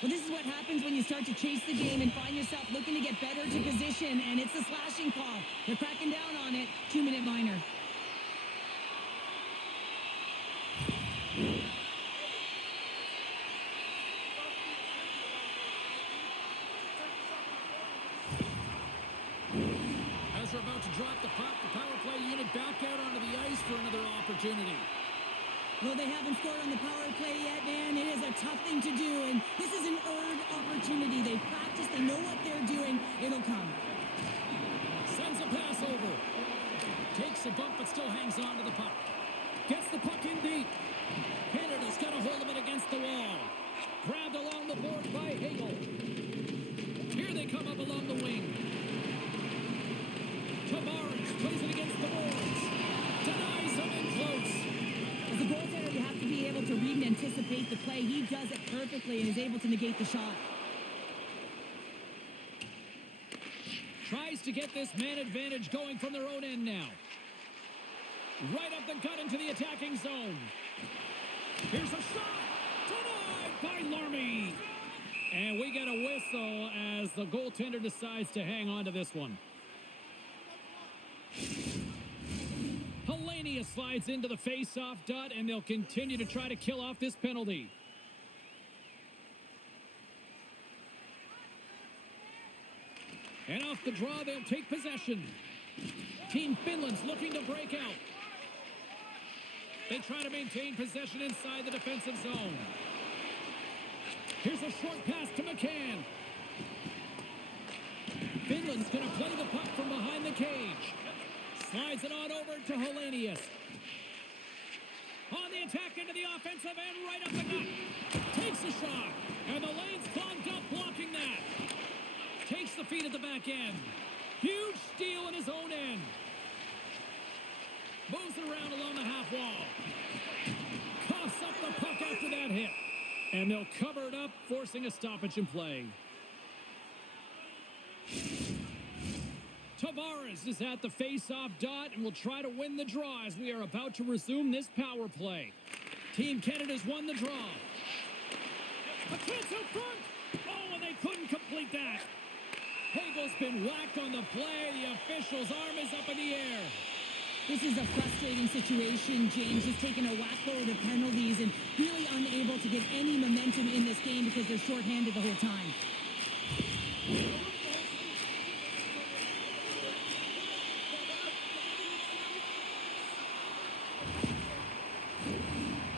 Well, this is what happens when you start to chase the game and find yourself looking to get better to position, and it's a slashing call. They're cracking down on it. 2-minute minor. As they're about to drop the puck, the power play unit back out onto the ice for another opportunity. Well, they haven't scored on the power play yet, man. It is a tough thing to do, and this is an earned opportunity. They practice, they know what they're doing. It'll come. Sends a pass over. Takes a bump, but still hangs on to the puck. Gets the puck in deep. Canada's got a hold of it against the wall. Grabbed along the board by Hagel. Here they come up along the wing. Tavares plays it against the boards. Denies him in close. As a goaltender, you have to be able to read and anticipate the play. He does it perfectly and is able to negate the shot. Tries to get this man advantage going from their own end now. Right up the gut into the attacking zone. Here's a shot. Denied by Larmy. And we get a whistle as the goaltender decides to hang on to this one. Helenia slides into the face-off dot, and they'll continue to try to kill off this penalty. And off the draw, they'll take possession. Team Finland's looking to break out. They try to maintain possession inside the defensive zone. Here's a short pass to McCann. Finland's going to play the puck from behind the cage. Slides it on over to Helenius. On the attack into the offensive end, right up the gut. Takes a shot. And the lane's clogged up blocking that. Takes the feed at the back end. Huge steal in his own end. Moves it around along the half wall. Coughs up the puck after that hit. And they'll cover it up, forcing a stoppage in play. Tavares is at the face-off dot and will try to win the draw as we are about to resume this power play. Team Canada's won the draw. A chance out front. Oh, and they couldn't complete that. Hagel's been whacked on the play. The official's arm is up in the air. This is a frustrating situation. James has taken a whack load of penalties and really unable to get any momentum in this game because they're shorthanded the whole time.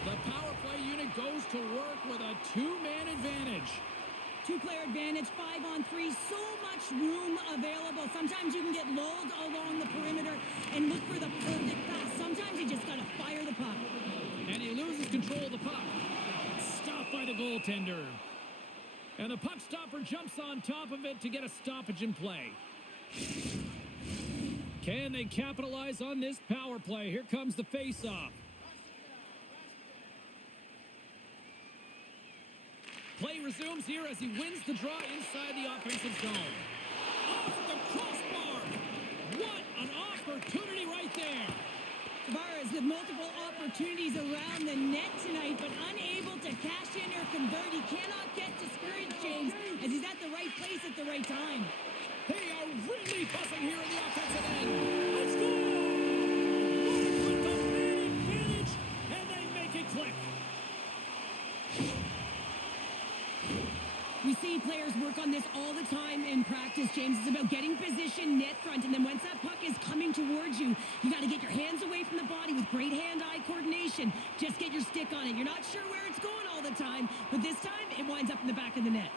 The power play unit goes to work with a two-man advantage. Two-player advantage, 5-on-3, so much room available. Sometimes you can get lulled along the perimeter and look for the perfect pass. Sometimes you just got to fire the puck. And he loses control of the puck. Stopped by the goaltender. And the puck stopper jumps on top of it to get a stoppage in play. Can they capitalize on this power play? Here comes the face-off. Play resumes here as he wins the draw inside the offensive zone. Off the crossbar! What an opportunity right there! Tavares with multiple opportunities around the net tonight, but unable to cash in or convert. He cannot get discouraged, James, as he's at the right place at the right time. They are really buzzing here in the offensive end. Let's go! With the man advantage, and they make it click. We see players work on this all the time in practice, James. It's about getting position net front, and then once that puck is coming towards you, you got to get your hands away from the body with great hand-eye coordination. Just get your stick on it. You're not sure where it's going all the time, but this time it winds up in the back of the net.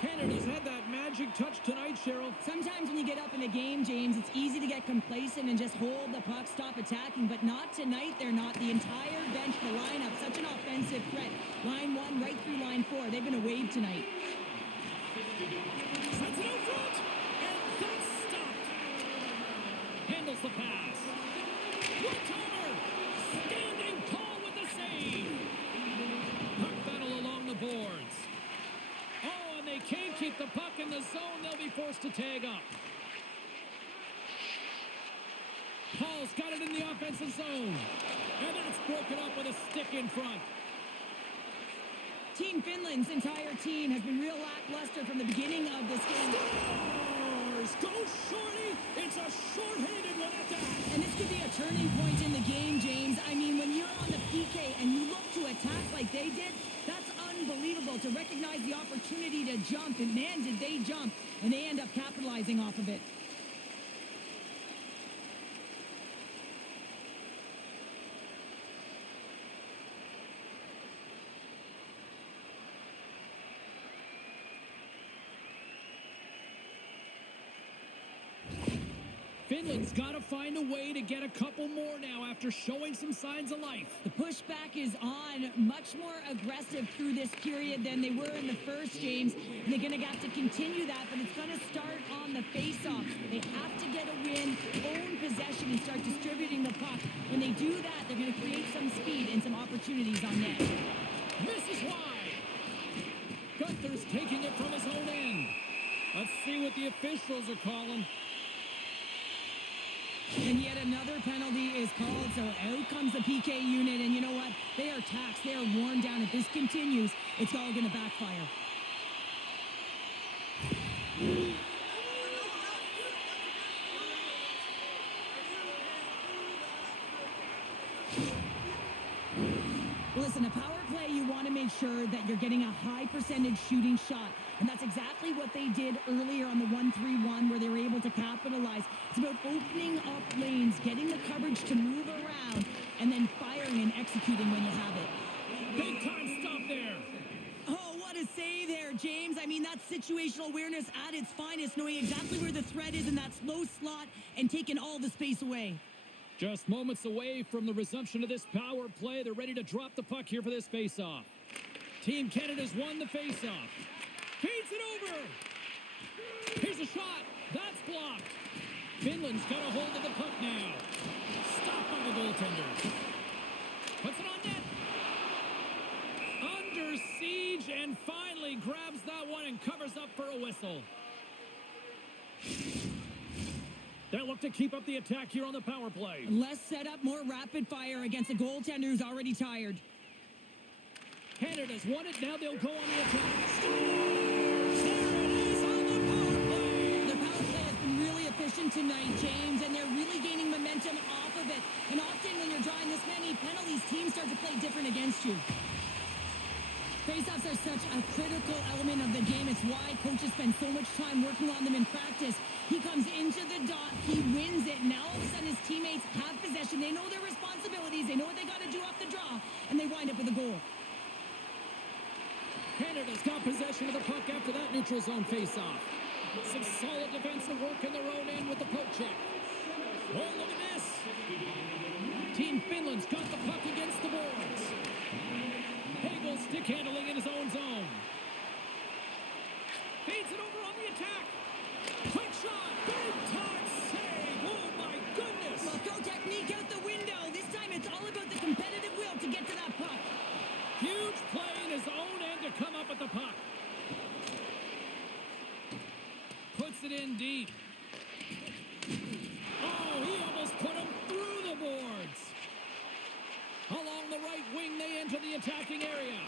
Canada's had that magic finishing touch tonight, Cheryl. Sometimes when you get up in a game, James, it's easy to get complacent and just hold the puck, stop attacking, but not tonight. They're not. The entire bench, the lineup, such an offensive threat. Line 1 right through line 4. They've been a wave tonight. Sends it out front, and that's stopped. Handles the pass. One-timer, standing tall with the save. Puck battle along the boards. Oh, and they can't keep the puck in the zone. They'll be forced to tag up. Paul's got it in the offensive zone. And that's broken up with a stick in front. Team Finland's entire team has been real lackluster from the beginning of this game. Scores! Go Shorty! It's a short-handed one at that. And this could be a turning point in the game, James. I mean, when you're on the PK and you look to attack like they did, that's unbelievable to recognize the opportunity to jump. And man, did they jump. And they end up capitalizing off of it. Finland's got to find a way to get a couple more now after showing some signs of life. The pushback is on, much more aggressive through this period than they were in the first, James. And they're going to have to continue that, but it's going to start on the face-off. They have to get a win, own possession, and start distributing the puck. When they do that, they're going to create some speed and some opportunities on net. Misses wide. Gunther's taking it from his own end. Let's see what the officials are calling. And yet another penalty is called, so out comes the PK unit, and you know what? They are taxed. They are worn down. If this continues, it's all going to backfire. Listen, a power play, you want to make sure that you're getting a high percentage shooting shot. And that's exactly what they did earlier on the 1-3-1 where they were able to capitalize. It's about opening up lanes, getting the coverage to move around, and then firing and executing when you have it. Big time stop there. Oh, what a save there, James. I mean, that's situational awareness at its finest, knowing exactly where the threat is in that slow slot and taking all the space away. Just moments away from the resumption of this power play. They're ready to drop the puck here for this face-off. Team Canada's won the face-off. Feeds it over. Here's a shot. That's blocked. Finland's got a hold of the puck now. Stopped by the goaltender. Puts it on net. Under siege and finally grabs that one and covers up for a whistle. They'll look to keep up the attack here on the power play. Less setup, more rapid fire against a goaltender who's already tired. Canada's won it. Now they'll go on the attack. Scores! There it is on the power play. The power play has been really efficient tonight, James, and they're really gaining momentum off of it. And often when you're drawing this many penalties, teams start to play different against you. Faceoffs are such a critical element of the game. It's why coaches spend so much time working on them in practice. He comes into the dot, he wins it. Now all of a sudden his teammates have possession. They know their responsibilities. They know what they got to do off the draw, and they wind up with a goal. Canada's got possession of the puck after that neutral zone face-off. Some solid defensive work in their own end with the poke check. Oh, look at this. Team Finland's got the puck against the boards. Hagel stick handling in his own zone. Feeds it over on the attack. Quick shot. Big time save. Oh, my goodness. Well, throw technique out the window. This time it's all about the competitive will to get to that puck. Huge play in his own end to come up with the puck. Puts it in deep. Oh, he almost put him through the boards. Along the right wing, they enter the attacking area.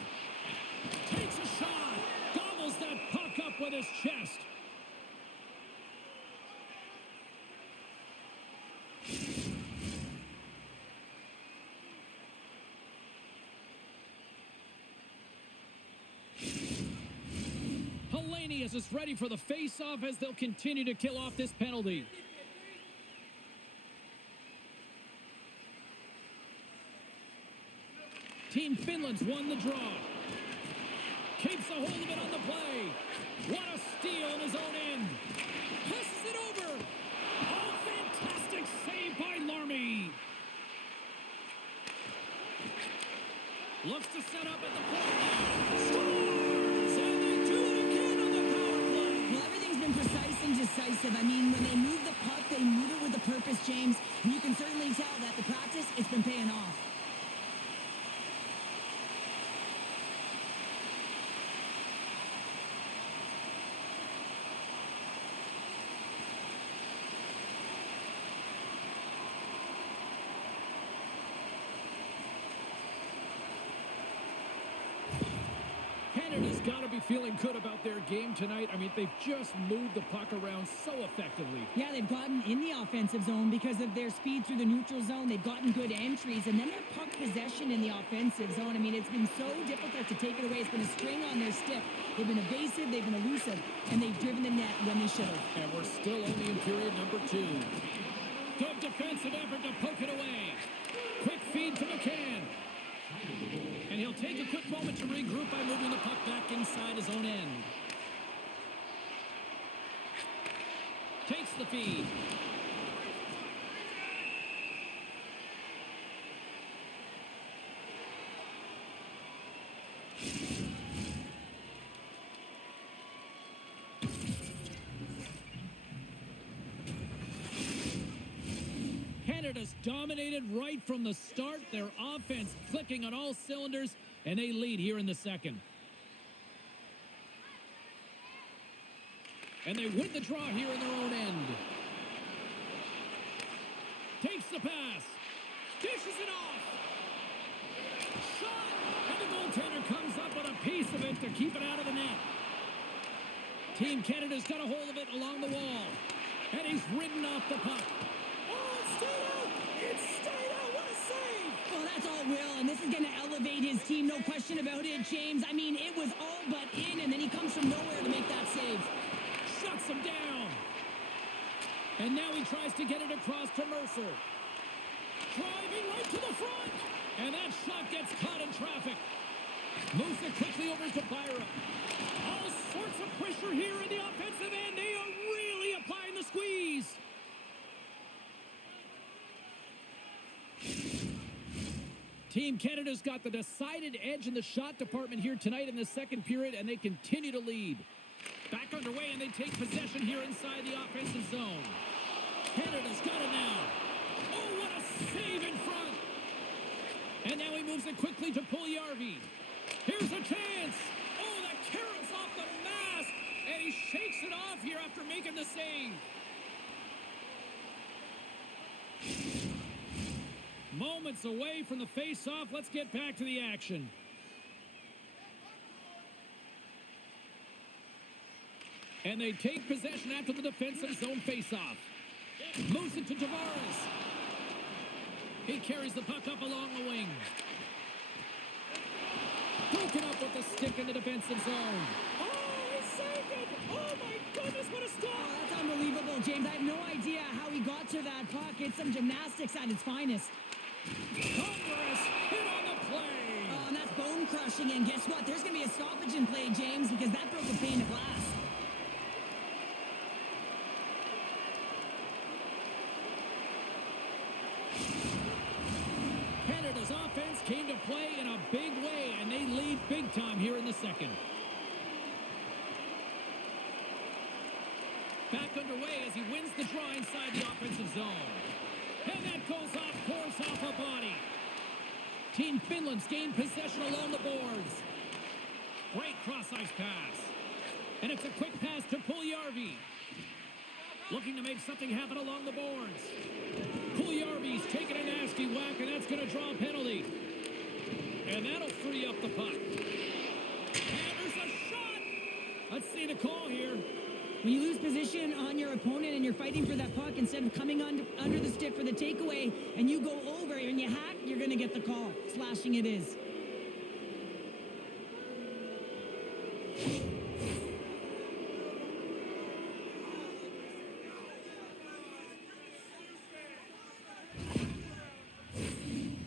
Takes a shot. Gobbles that puck up with his chest. Hellenius is ready for the face-off as they'll continue to kill off this penalty. Team Finland's won the draw. Keeps a hold of it on the play. What a steal in his own end. Passes it over. Oh, fantastic save by Larmy. Looks to set up at the point. Scores! And they do it again on the power play. Well, everything's been precise and decisive. I mean, when they move the puck, they move it with a purpose, James. And you can certainly tell that the practice, it's been paying off. Canada's got to be feeling good about their game tonight. I mean, they've just moved the puck around so effectively. Yeah, they've gotten in the offensive zone because of their speed through the neutral zone. They've gotten good entries, and then their puck possession in the offensive zone. I mean, it's been so difficult to take it away. It's been a string on their stick. They've been evasive, they've been elusive, and they've driven the net when they should have. And we're still only in period number 2. Good defensive effort to poke it away. Quick feed to McCann. And he'll take a quick moment to regroup by moving the puck back inside his own end. Takes the feed. Canada's dominated right from the start. Their offense clicking on all cylinders, and they lead here in the second. And they win the draw here in their own end. Takes the pass. Dishes it off. Shot. And the goaltender comes up with a piece of it to keep it out of the net. Team Canada's got a hold of it along the wall. And he's ridden off the puck. Oh, it stayed out. It stayed out. What a save. Well, that's all Will, and this is going to elevate his team, no question about it, James. I mean, it was all but in, and then he comes from nowhere to make that save. Shuts him down. And now he tries to get it across to Mercer. Driving right to the front. And that shot gets caught in traffic. Moves it quickly over to Byra. All sorts of pressure here in the offensive end. They are really applying the squeeze. Team Canada's got the decided edge in the shot department here tonight in the second period, and they continue to lead. Back underway, and they take possession here inside the offensive zone. Canada's got it now. Oh, what a save in front. And now he moves it quickly to Puljujärvi. Here's a chance. Oh, that caroms off the mask, and he shakes it off here after making the save. Moments away from the face-off. Let's get back to the action. And they take possession after the defensive zone face-off. Moves it to Tavares. He carries the puck up along the wing. Broken up with the stick in the defensive zone. Oh, he saved it! Oh, my goodness, what a stop! Oh, that's unbelievable, James. I have no idea how he got to that puck. It's some gymnastics at its finest. Congress hit on the play. Oh, and that's bone crushing. And guess what? There's going to be a stoppage in play, James, because that broke a pane of glass. Canada's offense came to play in a big way, and they lead big time here in the second. Back underway as he wins the draw inside the offensive zone. And that goes off course off a body. Team Finland's gained possession along the boards. Great cross-ice pass. And it's a quick pass to Puljujärvi. Looking to make something happen along the boards. Puljujärvi's taking a nasty whack, and that's going to draw a penalty. And that'll free up the puck. And there's a shot. Let's see the call here. When you lose position on your opponent and you're fighting for that puck, instead of coming under the stick for the takeaway, and you go over and you hack, you're going to get the call. Slashing it is.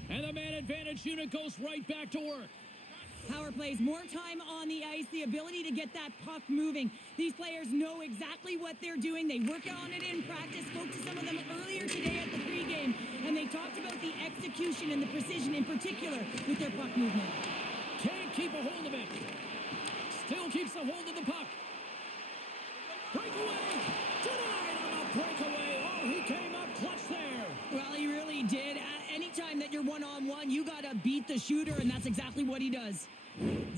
And the man advantage unit goes right back to work. Power plays, more time on the ice, the ability to get that puck moving. These players know exactly what they're doing. They work on it in practice. Spoke to some of them earlier today at the pregame, and they talked about the execution and the precision in particular with their puck movement. Can't keep a hold of it. Still keeps a hold of the puck. Breakaway! Denied on the breakaway. Oh, he came up clutch there. Well, he really did. Anytime that you're one-on-one, you got to beat the shooter, and that's exactly what he does.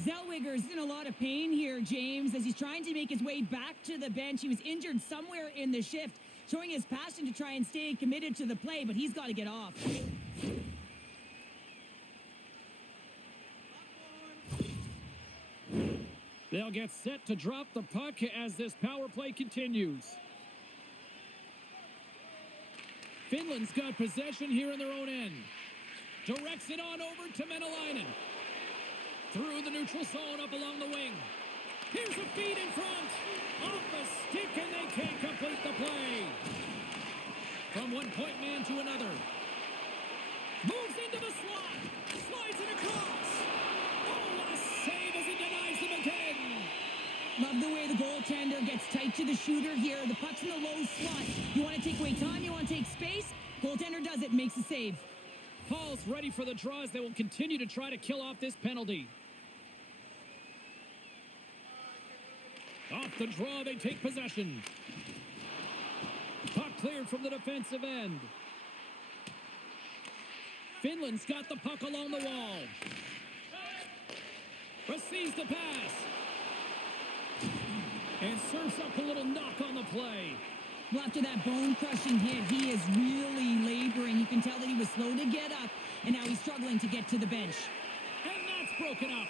Zellweger's in a lot of pain here, James, as he's trying to make his way back to the bench. He was injured somewhere in the shift, showing his passion to try and stay committed to the play, but he's got to get off. They'll get set to drop the puck as this power play continues. Finland's got possession here in their own end. Directs it on over to Menelainen. Through the neutral zone, up along the wing. Here's a feed in front. Off the stick, and they can't complete the play. From one point man to another. Moves into the slot. Slides it across. Oh, what a save as he denies them again. Love the way the goaltender gets tight to the shooter here. The puck's in the low slot. You want to take away time, you want to take space. Goaltender does it, makes a save. Paul's ready for the draws. They will continue to try to kill off this penalty. Off the draw, they take possession. Puck cleared from the defensive end. Finland's got the puck along the wall. Receives the pass. And serves up a little knock on the play. Well, after that bone-crushing hit, he is really laboring. You can tell that he was slow to get up, and now he's struggling to get to the bench. And that's broken up.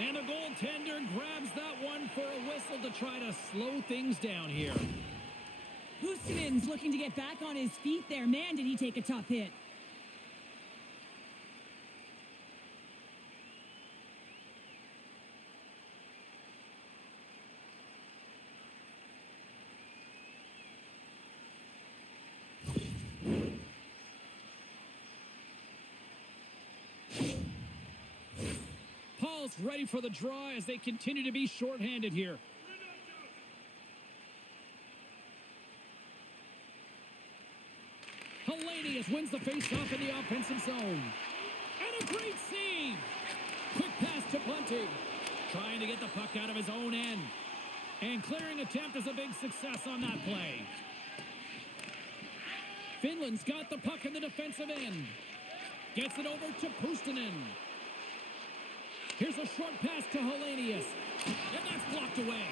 And the goaltender grabs that one for a whistle to try to slow things down here. Houston's looking to get back on his feet there. Man, did he take a tough hit. Paul's ready for the draw as they continue to be shorthanded here. Hellenius wins the faceoff in the offensive zone. And a great save. Quick pass to Bunting. Trying to get the puck out of his own end. And clearing attempt is a big success on that play. Finland's got the puck in the defensive end. Gets it over to Puustinen. Here's a short pass to Hellenius. And that's blocked away.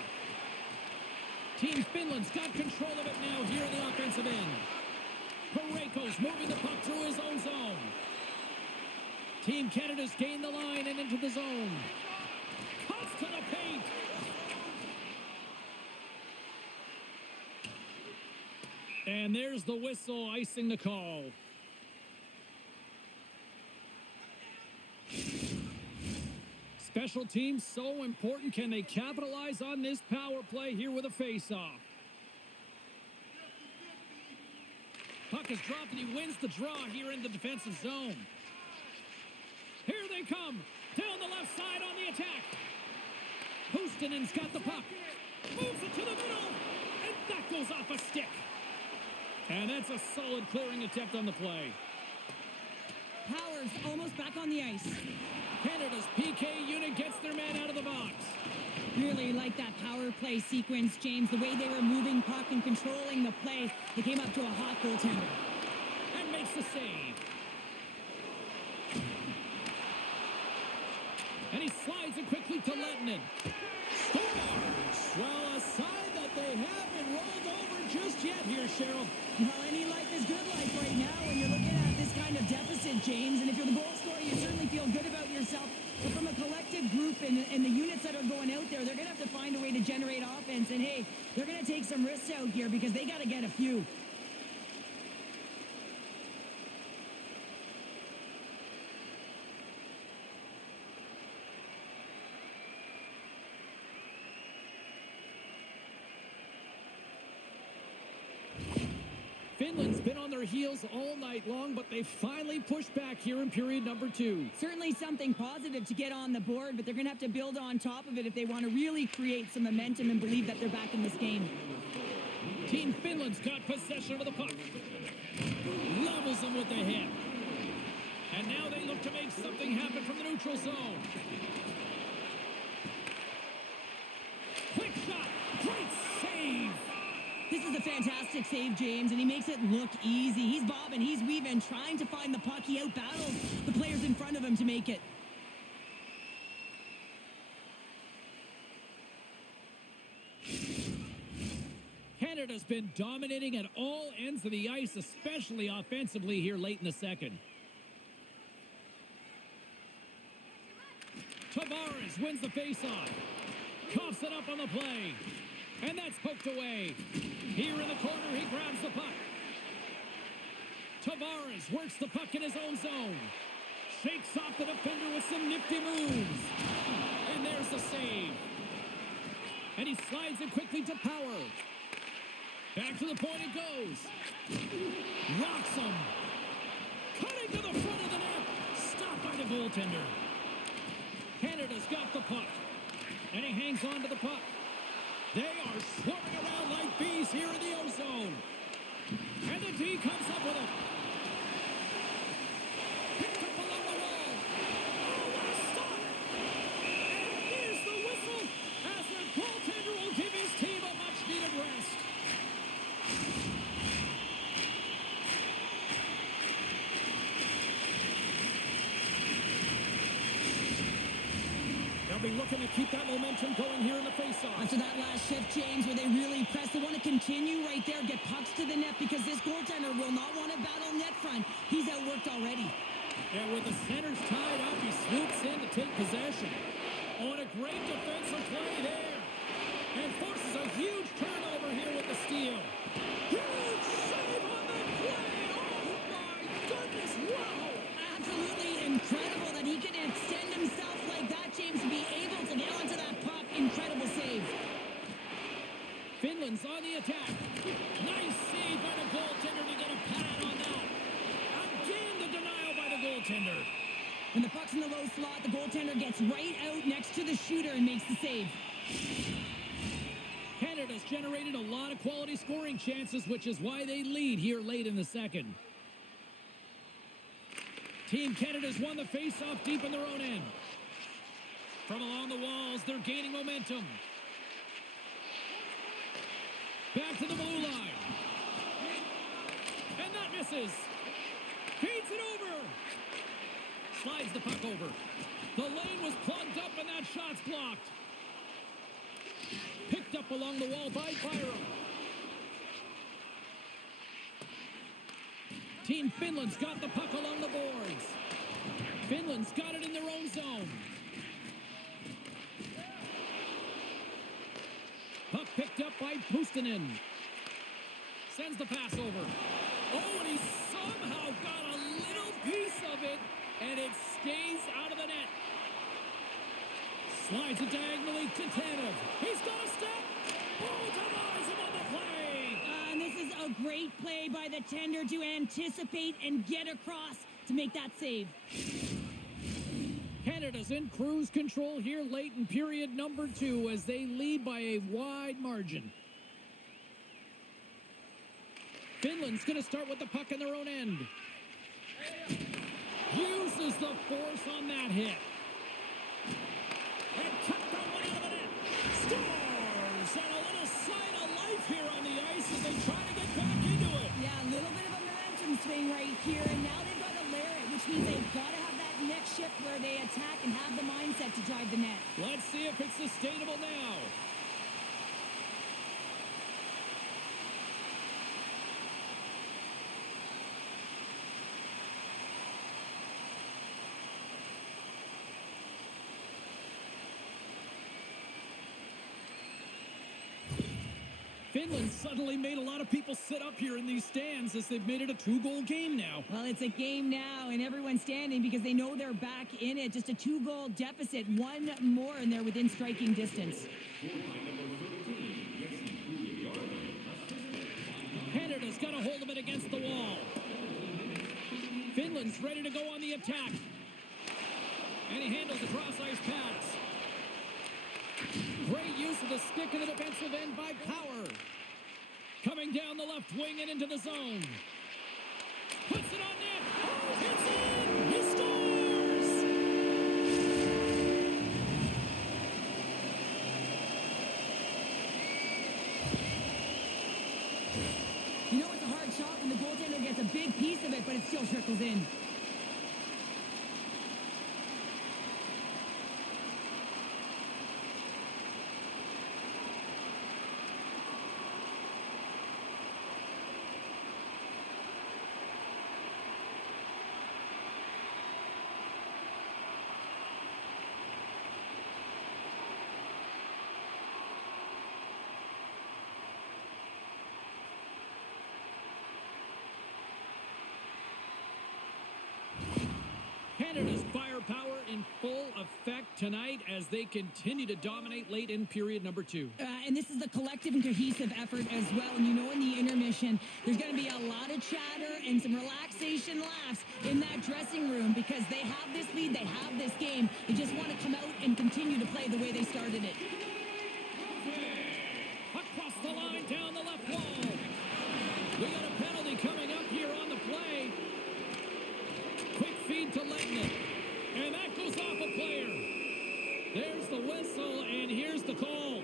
Team Finland's got control of it now here in the offensive end. Parayko's moving the puck through his own zone. Team Canada's gained the line and into the zone. Cuts to the paint. And there's the whistle icing the call. Special teams so important. Can they capitalize on this power play here with a face-off? Puck is dropped and he wins the draw here in the defensive zone. Here they come. Down the left side on the attack. Puustinen's got the puck. Moves it to the middle. And that goes off a stick. And that's a solid clearing attempt on the play. Powers almost back on the ice. Canada's PK unit gets their man out of the box. Really like that power play sequence, James. The way they were moving puck and controlling the play. They came up to a hot goaltender. And makes the save. And he slides it quickly to Lettinen. Scores! Well, a sign that they haven't rolled over just yet here, Cheryl. Well, any life is good life right now when you're looking at this kind of deficit, James. And if you're the goal scorer, you certainly feel good about yourself. But from a collective group and the units that are going out there, they're going to have to find a way to generate offense. And, hey, they're going to take some risks out here because they got to get a few. Finland's been on their their heels all night long, but they finally pushed back here in period number 2. Certainly something positive to get on the board, but they're going to have to build on top of it if they want to really create some momentum and believe that they're back in this game. Team Finland's got possession of the puck. Levels them with the hit. And now they look to make something happen from the neutral zone. Quick shot. Great save. This is a fantastic save, James, and he makes it look easy. He's bobbing, he's weaving, trying to find the puck. He outbattles the players in front of him to make it. Canada's been dominating at all ends of the ice, especially offensively here late in the second. Tavares wins the faceoff. Coughs it up on the play. And that's poked away. Here in the corner, he grabs the puck. Tavares works the puck in his own zone. Shakes off the defender with some nifty moves. And there's the save. And he slides it quickly to Power. Back to the point it goes. Rocks him. Cutting to the front of the net. Stopped by the goaltender. Canada's got the puck. And he hangs on to the puck. They are swarming around like bees here in the O-zone. And the D comes up with it. Picked up along the wall. Oh, what a stop! And here's the whistle as the goaltender will give his team a much-needed rest. They'll be looking to keep that momentum going here in the faceoff. After that last shift, James, where they really press, they want to continue right there, get pucks to the net, because this goaltender will not want to battle net front. He's outworked already. And with the centers tied up, he swoops in to take possession. On a great defensive play there. And forces a huge turnover here with the steal. Huge save on the play. Oh, my goodness. Wow. Absolutely incredible that he can extend himself like that, James, to be able to get onto that puck. Incredible save. Finland's on the attack. Nice save by the goaltender to get a pad on that. Again, the denial by the goaltender. When the puck's in the low slot, the goaltender gets right out next to the shooter and makes the save. Canada's generated a lot of quality scoring chances, which is why they lead here late in the second. Team Canada's won the face-off deep in their own end. From along the walls, they're gaining momentum. Back to the blue line. And that misses. Feeds it over. Slides the puck over. The lane was plugged up and that shot's blocked. Picked up along the wall by Byram. Team Finland's got the puck along the boards. Finland's got it in their own zone. Puck picked up by Puustinen. Sends the pass over. Oh, and he somehow got a little piece of it, and it stays out of the net. Slides it diagonally to Tanev. He's got a step. Oh, denies him on the play. And this is a great play by the tender to anticipate and get across to make that save. Canada's in cruise control here late in period number 2 as they lead by a wide margin. Finland's going to start with the puck in their own end. Uses the force on that hit. And cut that one out of the net. Scores! And a little sign of life here on the ice as they try to get back into it. Yeah, a little bit of a momentum swing right here, and now they've got to layer it, which means they've got to have that next shift where they attack and have the mindset to drive the net. Let's see if it's sustainable now. Finland suddenly made a lot of people sit up here in these stands as they've made it a 2-goal game now. Well, it's a game now, and everyone's standing because they know they're back in it. Just a 2-goal deficit. One more, and they're within striking distance. Canada's He's got a hold of it against the wall. Finland's ready to go on the attack. And he handles the cross-ice pass. Great use of the stick in the defensive end by Power. Coming down the left wing and into the zone. Puts it on net. Oh, it's in! He scores! You know it's a hard shot when the goaltender gets a big piece of it, but it still trickles in. Canada's firepower in full effect tonight as they continue to dominate late in period number 2. And this is a collective and cohesive effort as well. And you know in the intermission, there's going to be a lot of chatter and some relaxation laughs in that dressing room because they have this lead, they have this game. They just want to come out and continue to play the way they started it. Across the line, down the left wall. We got a penalty coming up here on the play. Quick feed to Lettinen. And that goes off a player. There's the whistle, and here's the call.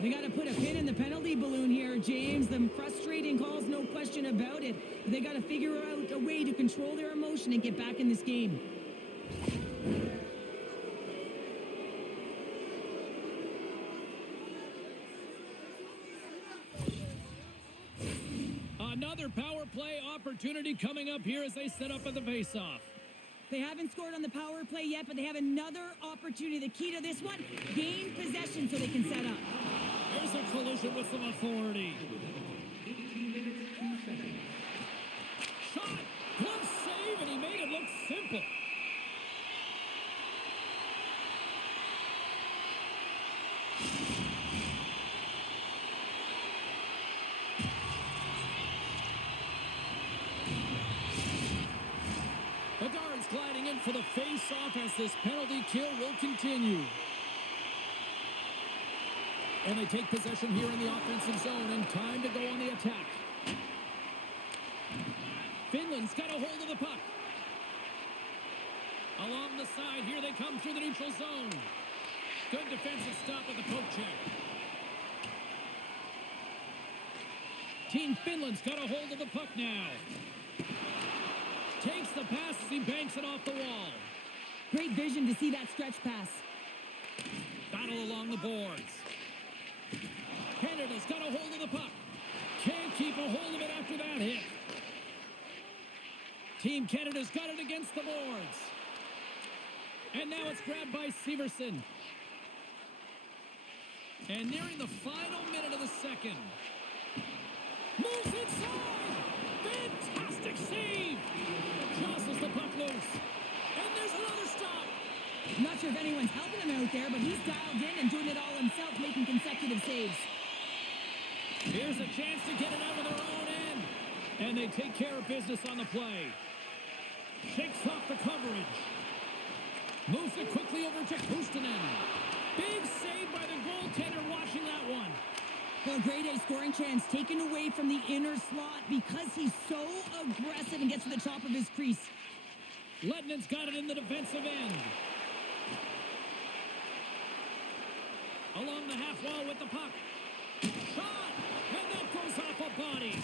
They got to put a pin in the penalty balloon here, James. The frustrating calls, no question about it. But they got to figure out a way to control their emotion and get back in this game. Another power play opportunity coming up here as they set up at the faceoff. They haven't scored on the power play yet, but they have another opportunity. The key to this one, gain possession so they can set up. There's a collision with some authority. Shot, glove save, and he made it look simple. Bedard's gliding in for the face-off as this penalty kill will continue. And they take possession here in the offensive zone and time to go on the attack. Finland's got a hold of the puck. Along the side, here they come through the neutral zone. Good defensive stop with the poke check. Team Finland's got a hold of the puck now. Takes the pass as he banks it off the wall. Great vision to see that stretch pass. Battle along the boards. Canada's got a hold of the puck. Can't keep a hold of it after that hit. Team Canada's got it against the boards. And now it's grabbed by Severson. And nearing the final minute of the second. Moves inside. Fantastic save. Jostles the puck loose. And there's another stop. I'm not sure if anyone's helping him out there, but he's dialed in and doing it all himself, making consecutive saves. Here's a chance to get it out of their own end. And they take care of business on the play. Shakes off the coverage. Moves it quickly over to Kustanen. Big save by the goaltender watching that one. Well, grade A scoring chance taken away from the inner slot because he's so aggressive and gets to the top of his crease. Lettinen's got it in the defensive end. Along the half wall with the puck. Shot! And that goes off a body.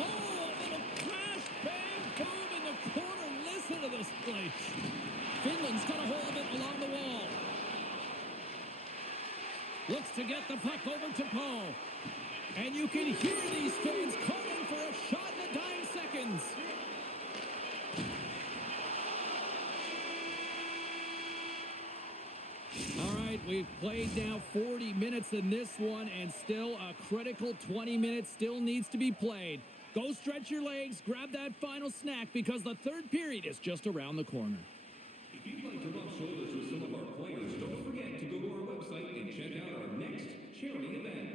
Oh, a little crash, bang, boom in the corner. Listen to this place. Finland's got a hold of it along the wall. Looks to get the puck over to Paul. And you can hear these fans calling for a shot in the dying seconds. All right, we've played now 40 minutes in this one, and still a critical 20 minutes still needs to be played. Go stretch your legs, grab that final snack, because the third period is just around the corner. If you'd like to rub shoulders with some of our players, don't forget to go to our website and check out our next charity event.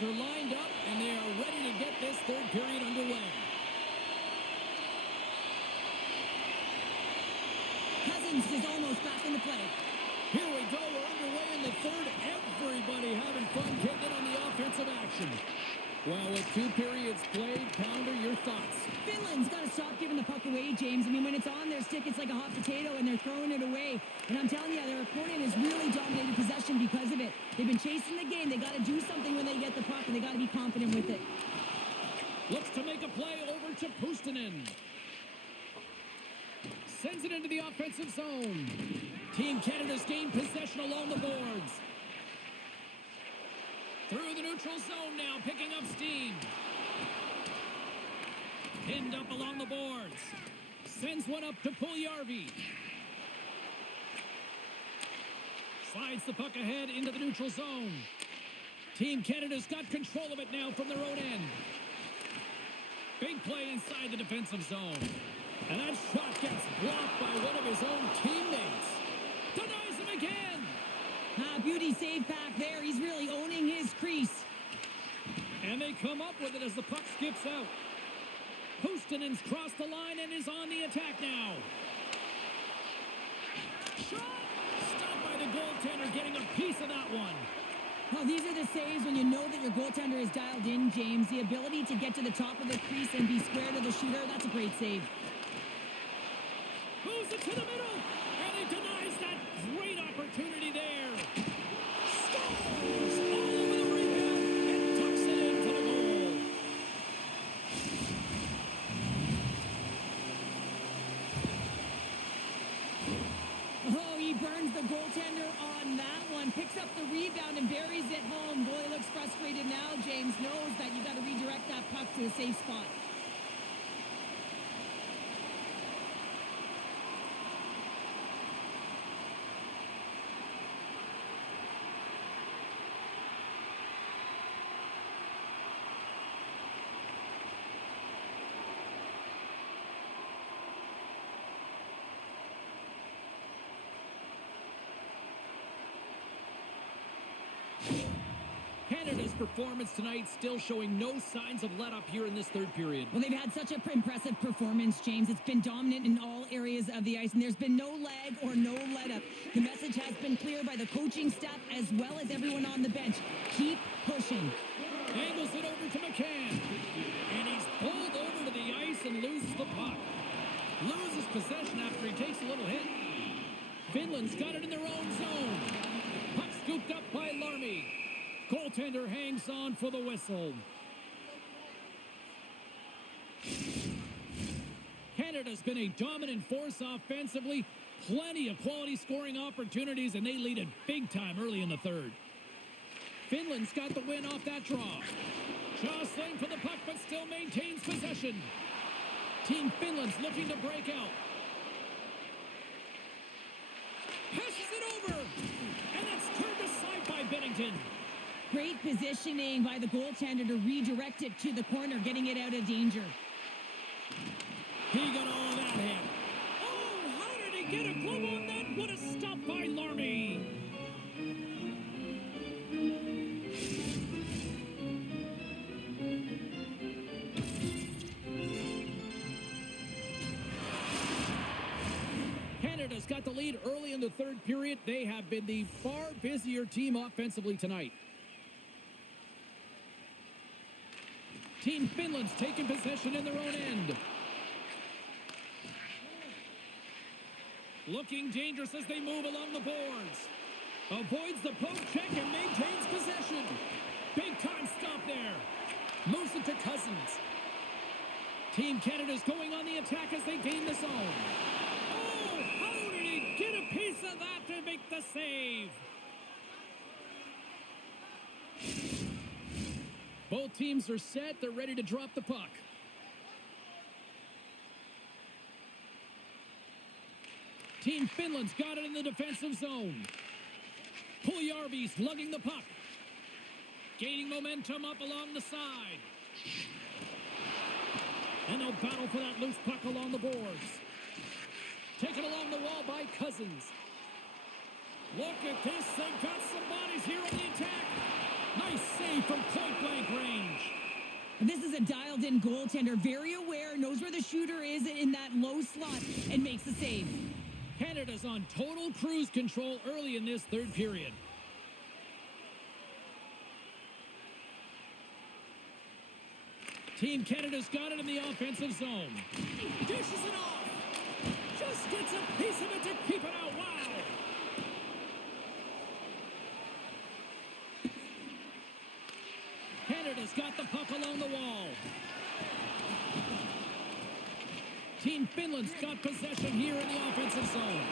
players are lined up, and they are ready to get this third period underway. Cousins is almost back in the play. Here we go. We're underway in the third. Everybody having fun getting in on the offensive action. Well, with 2 periods played, Pounder, your thoughts? Finland's got to stop giving the puck away, James. I mean, when it's on their stick, it's like a hot potato, and they're throwing it away. And I'm telling you, their opponent has really dominated possession because of it. They've been chasing the game. They got to do something when they get the puck, and they got to be confident with it. Looks to make a play over to Puustinen. Sends it into the offensive zone. Team Canada's gained possession along the boards. Through the neutral zone now, picking up steam. Pinned up along the boards. Sends one up to Puljärvi. Slides the puck ahead into the neutral zone. Team Canada's got control of it now from their own end. Big play inside the defensive zone. And that shot gets blocked by one of his own teammates. Denies him again. Beauty save back there. He's really owning his crease. And they come up with it as the puck skips out. Puustinen's crossed the line and is on the attack now. Shot! Stopped by the goaltender, getting a piece of that one. Well, these are the saves when you know that your goaltender is dialed in, James. The ability to get to the top of the crease and be square to the shooter, that's a great save. Moves it to the middle, and he denies that great opportunity there. Scores all over the rebound and tucks it into the goal. Oh, he burns the goaltender on that one. Picks up the rebound and buries it home. Goalie looks frustrated now. James knows that you got to redirect that puck to a safe spot. Canada's performance tonight still showing no signs of let up here in this third period. Well, they've had such an impressive performance, James. It's been dominant in all areas of the ice, and there's been no lag or no let up. The message has been clear by the coaching staff as well as everyone on the bench. Keep pushing. Angles it over to McCann. And he's pulled over to the ice and loses the puck. Loses possession after he takes a little hit. Finland's got it in their own zone. Puck scooped up by Larmy. Goaltender hangs on for the whistle. Canada's been a dominant force offensively. Plenty of quality scoring opportunities, and they lead it big time early in the third. Finland's got the win off that draw. Jostling for the puck, but still maintains possession. Team Finland's looking to break out. Passes it over, and that's turned aside by Binnington. Great positioning by the goaltender to redirect it to the corner, getting it out of danger. He got all of that hit. Oh, how did he get a glove on that? What a stop by Larmy. Canada's got the lead early in the third period. They have been the far busier team offensively tonight. Team Finland's taking possession in their own end. Looking dangerous as they move along the boards. Avoids the poke check and maintains possession. Big time stop there. Moves it to Cousins. Team Canada's going on the attack as they gain the zone. Oh, how did he get a piece of that to make the save? Both teams are set. They're ready to drop the puck. Team Finland's got it in the defensive zone. Puljärvi's lugging the puck. Gaining momentum up along the side. And they'll battle for that loose puck along the boards. Taken along the wall by Cousins. Look at this. They've got some bodies here on the attack. Nice save from point-blank range. This is a dialed-in goaltender, very aware, knows where the shooter is in that low slot, and makes the save. Canada's on total cruise control early in this third period. Team Canada's got it in the offensive zone. Dishes it off. Just gets a piece of it to keep it out. Wow. Canada's got the puck along the wall. Team Finland's got possession here in the offensive zone.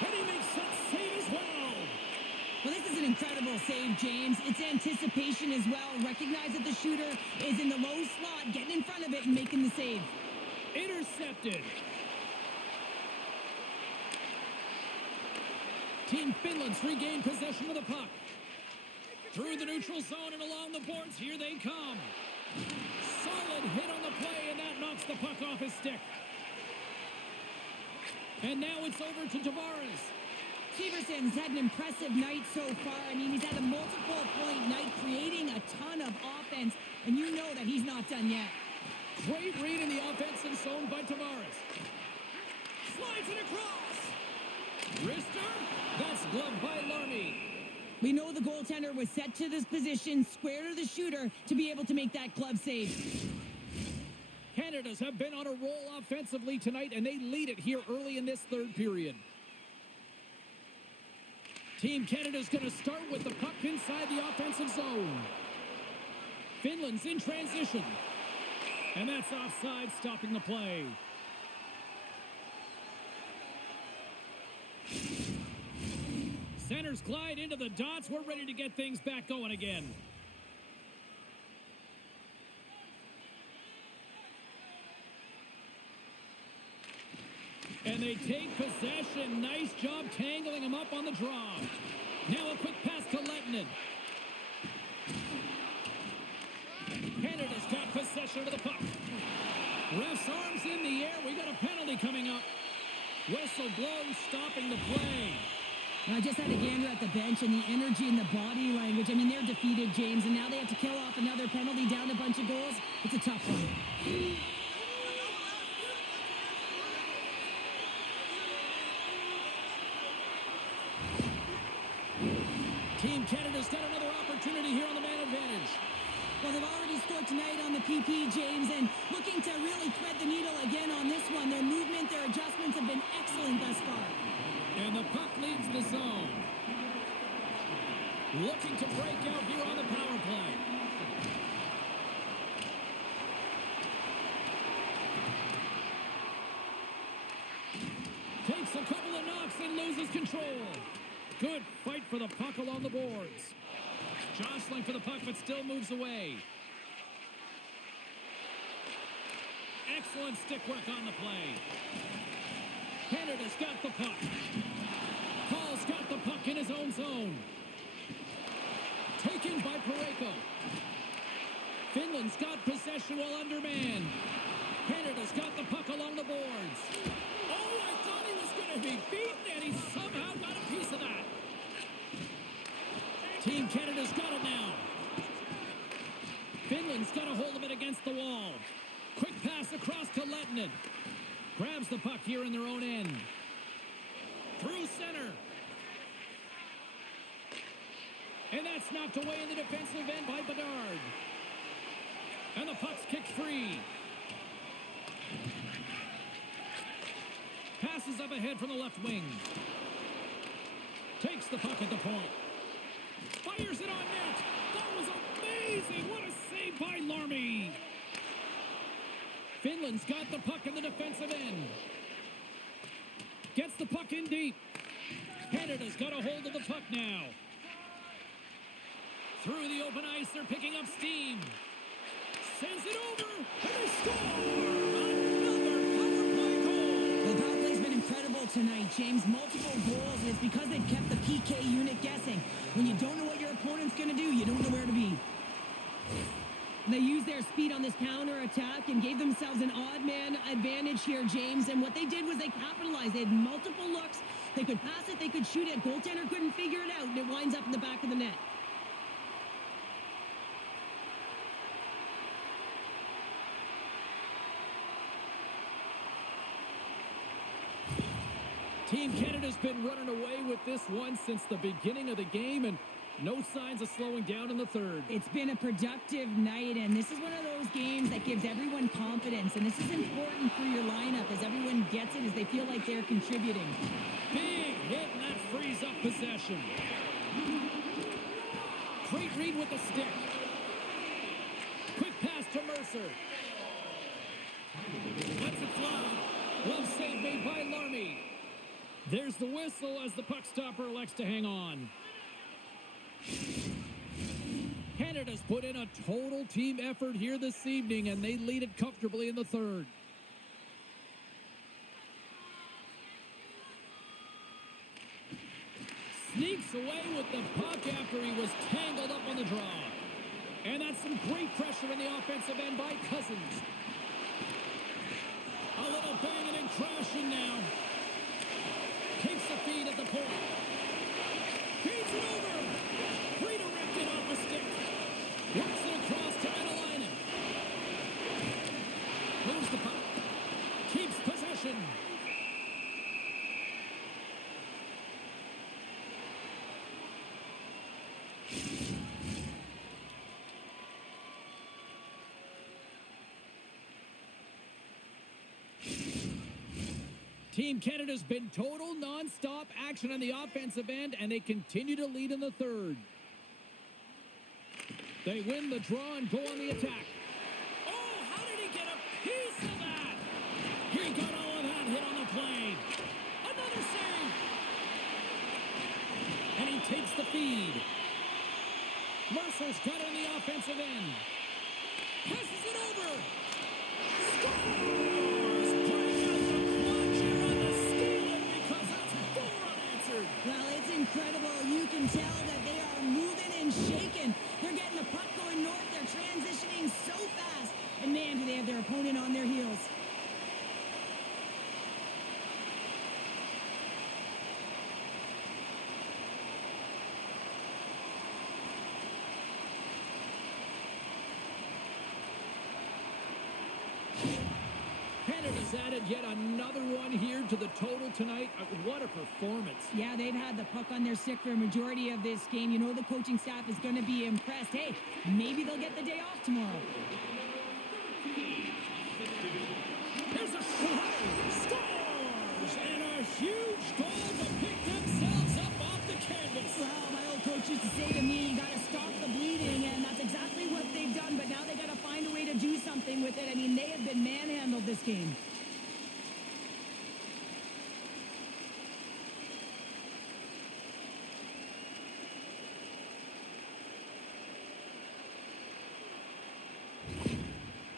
And he makes that save as well. Well, this is an incredible save, James. It's anticipation as well. Recognize that the shooter is in the low slot, getting in front of it and making the save. Intercepted. Team Finland's regained possession of the puck. Through the neutral zone and along the boards, here they come. Solid hit on the play, and that knocks the puck off his stick. And now it's over to Tavares. Severson's had an impressive night so far. I mean, he's had a multiple-point night, creating a ton of offense, and you know that he's not done yet. Great read in the offensive zone by Tavares. Slides it across. Wrister. That's gloved by Larmy. We know the goaltender was set to this position, square to the shooter, to be able to make that glove save. Canada's have been on a roll offensively tonight, and they lead it here early in this third period. Team Canada's going to start with the puck inside the offensive zone. Finland's in transition. And that's offside, stopping the play. Centers glide into the dots. We're ready to get things back going again. And they take possession. Nice job tangling him up on the draw. Now a quick pass to Lettinen. Canada's got possession of the puck. Ref's arms in the air. We got a penalty coming up. Whistle blows, stopping the play. I just had a gander at the bench, and the energy and the body language. I mean, they're defeated, James, and now they have to kill off another penalty, down a bunch of goals. It's a tough one. Team Canada's got another opportunity here on the man advantage. Well, they've already scored tonight on the PP, James, and looking to really thread the needle again on this one. Their movement, their adjustments have been excellent thus far. And the puck leaves the zone. Looking to break out here on the power play. Takes a couple of knocks and loses control. Good fight for the puck along the boards. Jostling for the puck, but still moves away. Excellent stick work on the play. Canada's got the puck. Paul's got the puck in his own zone. Taken by Parayko. Finland's got possession while undermanned. Canada's got the puck along the boards. Oh, I thought he was going to be beaten, and he somehow got a piece of that. Team Canada's got it now. Finland's got a hold of it against the wall. Quick pass across to Lettinen. Grabs the puck here in their own end. Through center. And that's knocked away in the defensive end by Bedard. And the puck's kicked free. Passes up ahead from the left wing. Takes the puck at the point. Fires it on net. That was amazing. What a save by Larmy. Finland's got the puck in the defensive end. Gets the puck in deep. Canada's got a hold of the puck now. Through the open ice, they're picking up steam. Sends it over, and they score! Another power play goal! The power play's been incredible tonight, James. Multiple goals, and it's because they've kept the PK unit guessing. When you don't know what your opponent's going to do, you don't know where to be. They used their speed on this counter-attack and gave themselves an odd-man advantage here, James. And what they did was they capitalized. They had multiple looks. They could pass it. They could shoot it. Goaltender couldn't figure it out, and it winds up in the back of the net. Team Canada's been running away with this one since the beginning of the game, and no signs of slowing down in the third. It's been a productive night, and this is one of those games that gives everyone confidence, and this is important for your lineup as everyone gets it, as they feel like they're contributing. Big hit, and that frees up possession. Great read with the stick. Quick pass to Mercer. Lets it fly. Glove save made by Larmy. There's the whistle as the puck stopper elects to hang on. Canada's put in a total team effort here this evening, and they lead it comfortably in the third. Sneaks away with the puck after he was tangled up on the draw. And that's some great pressure in the offensive end by Cousins. A little banging and crashing now. Takes the feed at the point. Feeds it over. Redirected off the stick. Works it across to Madalainen. Moves the puck. Keeps possession. Team Canada's been total non-stop action on the offensive end, and they continue to lead in the third. They win the draw and go on the attack. Oh, how did he get a piece of that? He got all of that hit on the play. Another save. And he takes the feed. Mercer's got it on the offensive end. Passes it over. Scores! Well, it's incredible. You can tell that they are moving and shaking. They're getting the puck going north. They're transitioning so fast. And man, do they have their opponent on their heels. Canada's added yet another one here to the total tonight. What a performance. Yeah, they've had the puck on their stick for a majority of this game. You know the coaching staff is going to be impressed. Hey, maybe they'll get the day off tomorrow. Here's a shot. Scores! And a huge goal to pick themselves up off the canvas. Well, my old coach used to say to me, you got to stop the bleeding, and that's exactly what they've done. But now they got to find a way to do something with it. I mean, they have been manhandled this game.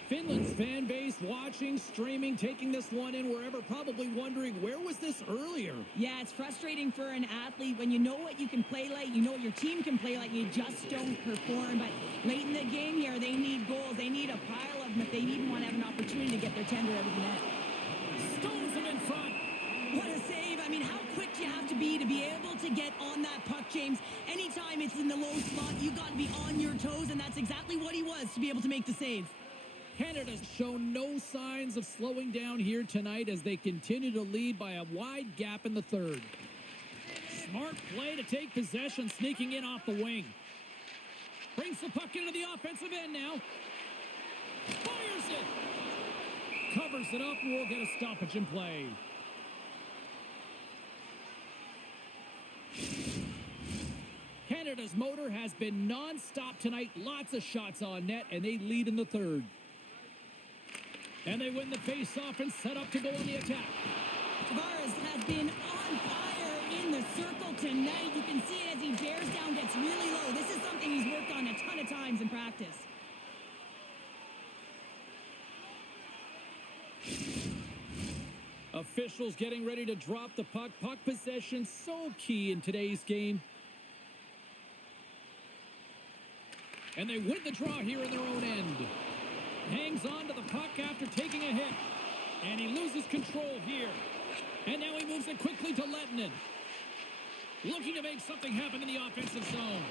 Finland's fan base watching, streaming, taking this one in wherever, probably wondering, where was this earlier? Yeah, it's frustrating for an athlete when you know what you can play like, you know what your team can play like, you just don't perform. But late in the game here, they need goals. They need a pile of them if they even want to have an opportunity to get their tender out of the net. Stones him in front. What a save. I mean, how quick do you have to be able to get on that puck, James? Anytime it's in the low slot, you got to be on your toes, and that's exactly what he was to be able to make the save. Canada's shown no signs of slowing down here tonight as they continue to lead by a wide gap in the third. Smart play to take possession, sneaking in off the wing. Brings the puck into the offensive end now. Fires it. Covers it up and we'll get a stoppage in play. Canada's motor has been non-stop tonight. Lots of shots on net, and they lead in the third. And they win the face-off and set up to go on the attack. Tavares has been on fire in the circle tonight. You can see it as he bears down, gets really low. This is something he's worked on a ton of times in practice. Officials getting ready to drop the puck. Puck possession so key in today's game. And they win the draw here in their own end. Hangs on to the puck after taking a hit. And he loses control here. And now he moves it quickly to Lettinen. Looking to make something happen in the offensive zone.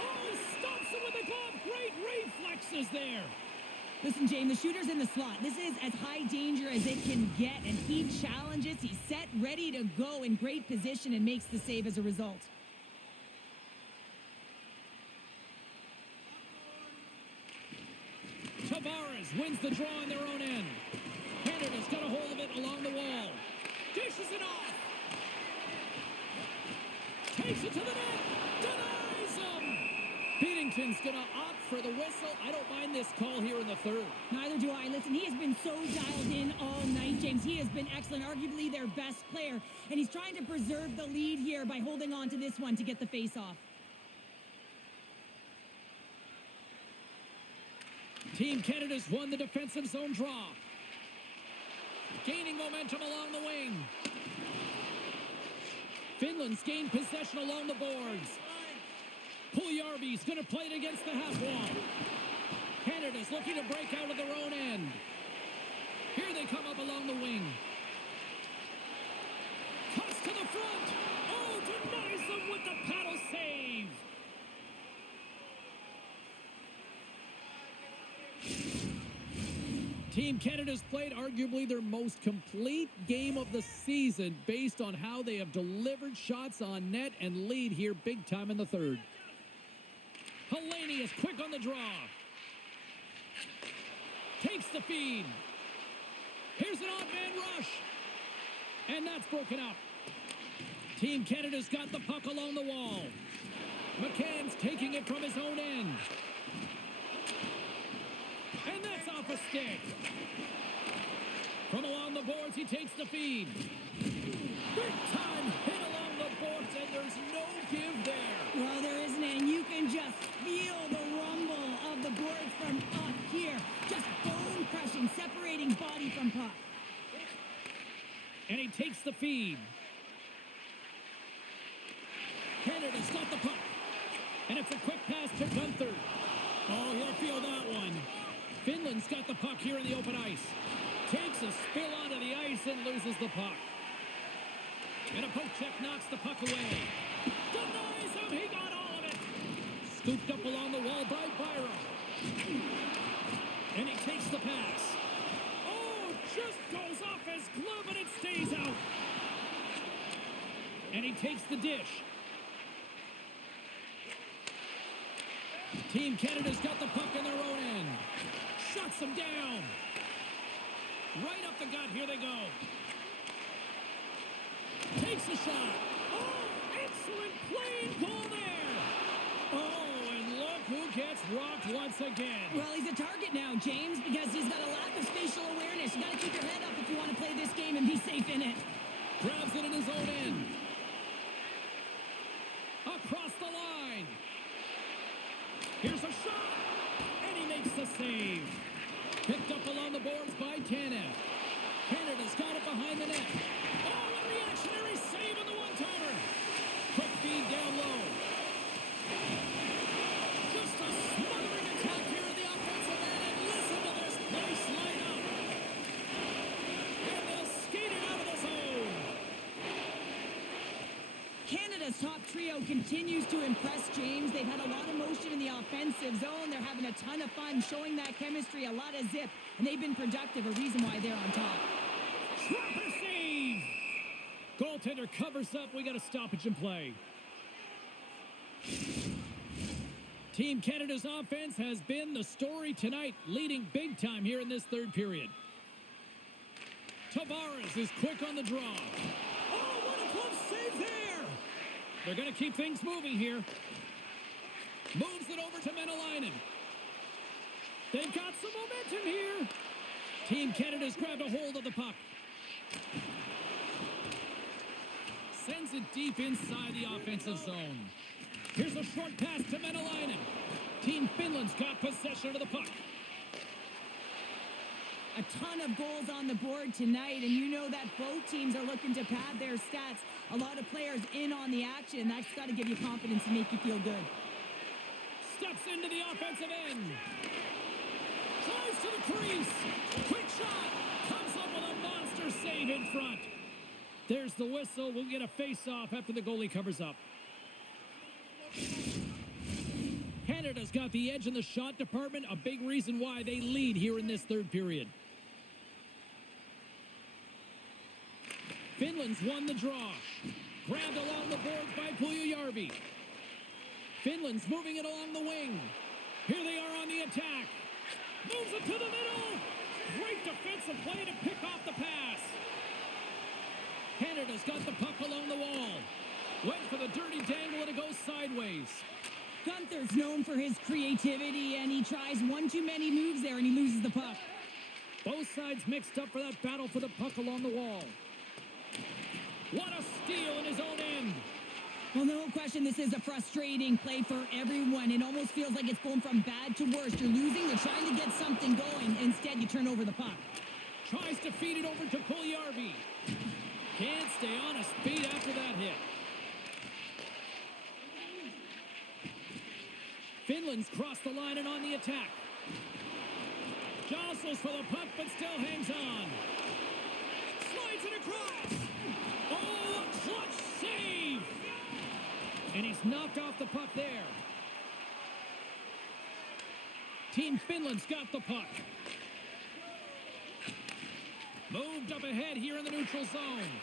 Oh, he stops it with a glove. Great reflexes there. Listen, James, the shooter's in the slot. This is as high danger as it can get, and he challenges. He's set, ready to go, in great position, and makes the save as a result. Tavares wins the draw on their own end. Canada's got a hold of it along the wall. Dishes it off. Takes it to the net. Denies him. Beatington's going to opt for the whistle. I don't mind this call here in the third. Neither do I. Listen, he has been so dialed in all night, James. He has been excellent, arguably their best player. And he's trying to preserve the lead here by holding on to this one to get the face-off. Team Canada's won the defensive zone draw. Gaining momentum along the wing. Finland's gained possession along the boards. Puljujarvi's going to play it against the half wall. Canada's looking to break out of their own end. Here they come up along the wing. Cuts to the front. Oh, denies them with the paddle save. Team Canada's played arguably their most complete game of the season based on how they have delivered shots on net and lead here big time in the third. Helene is quick on the draw. Takes the feed. Here's an odd man rush. And that's broken up. Team Canada's got the puck along the wall. McCann's taking it from his own end. And that's off a stick. From along the boards, he takes the feed. Big time hit along the boards, and there's no give there. Well, there isn't, and you can just feel the rumble of the boards from up here. Just bone crushing, separating body from puck. And he takes the feed. Canada's got the puck. And it's a quick pass to Gunther. Oh, he'll feel that one. Finland's got the puck here in the open ice. Takes a spill onto the ice and loses the puck. And a poke check knocks the puck away. Denies him, he got all of it. Scooped up along the wall by Byram. And he takes the pass. Oh, just goes off his glove and it stays out. And he takes the dish. Team Canada's got the puck in their own end. Shuts them down. Right up the gut. Here they go. Takes a shot. Oh, excellent play goal there. Oh, and look who gets rocked once again. Well, he's a target now, James, because he's got a lack of spatial awareness. You got to keep your head up if you want to play this game and be safe in it. Grabs it in his own end. Across the line. Here's a shot. And he makes the save. Picked up along the boards by Tanev. Canada's got it behind the net. Oh, a reactionary save on the one-timer. Quick feed down low. Just a smothering attack here in the offensive end. And listen to this place light up. And they'll skate it out of the zone. Canada's top trio continues to impress, James. They've had a lot of motion in the offensive zone. They're having a ton of fun showing that chemistry, a lot of zip, and they've been productive, a reason why they're on top. Trapper save! Goaltender covers up. We got a stoppage in play. Team Canada's offense has been the story tonight, leading big time here in this third period. Tavares is quick on the draw. Oh, what a close save there! They're going to keep things moving here. Moves it over to Menelainen. They've got some momentum here. Team Canada's grabbed a hold of the puck. Sends it deep inside the offensive zone. Here's a short pass to Menelainen. Team Finland's got possession of the puck. A ton of goals on the board tonight, and you know that both teams are looking to pad their stats. A lot of players in on the action. That's got to give you confidence and make you feel good. Steps into the offensive end. Drives to the crease. Quick shot. Comes up with a monster save in front. There's the whistle. We'll get a face-off after the goalie covers up. Canada's got the edge in the shot department, a big reason why they lead here in this third period. Finland's won the draw. Grabbed along the boards by Puljujärvi. Finland's moving it along the wing. Here they are on the attack. Moves it to the middle. Great defensive play to pick off the pass. Canada's got the puck along the wall. Went for the dirty dangle and it goes sideways. Gunther's known for his creativity, and he tries one too many moves there, and he loses the puck. Both sides mixed up for that battle for the puck along the wall. What a steal in his own end. Well, no question, this is a frustrating play for everyone. It almost feels like it's going from bad to worse. You're losing, you're trying to get something going. Instead, you turn over the puck. Tries to feed it over to Puljujärvi. Can't stay on his feet after that hit. Finland's crossed the line and on the attack. Jostles for the puck, but still hangs on. Slides it across. Oh, a clutch save! And he's knocked off the puck there. Team Finland's got the puck. Moved up ahead here in the neutral zone.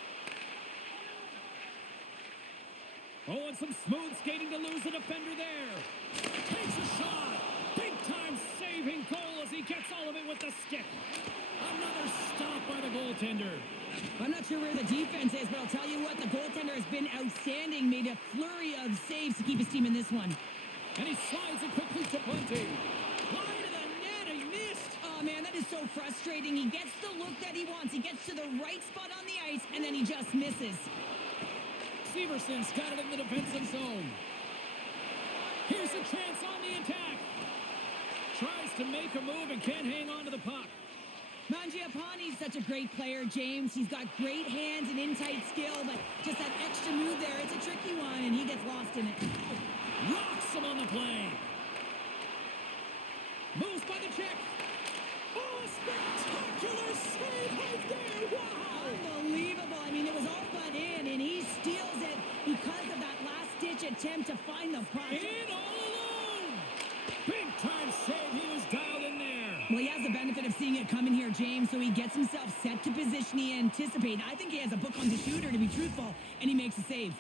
Oh, and some smooth skating to lose the defender there. Takes a shot. Big-time saving goal as he gets all of it with the stick. Another stop by the goaltender. I'm not sure where the defense is, but I'll tell you what, the goaltender has been outstanding. Made a flurry of saves to keep his team in this one. And he slides it quickly to Bunting. Wide of the net, he missed. Oh, man, that is so frustrating. He gets the look that he wants. He gets to the right spot on the ice, and then he just misses. Severson's got it in the defensive zone. Here's a chance on the attack. Tries to make a move and can't hang on to the puck. Mangiapane's such a great player, James. He's got great hands and in-tight skill, but just that extra move there, it's a tricky one, and he gets lost in it. Rocks him on the play. Moves by the check. Oh, spectacular save right there. Wow. Unbelievable. I mean, it was all but in, and he steals it because of that last-ditch attempt to find the puck. In all alone. Big-time save. He was dialed in there. Well, he has the benefit of seeing it coming here, James, so he gets himself set to position he anticipated. I think he has a book on the shooter, to be truthful, and he makes a save.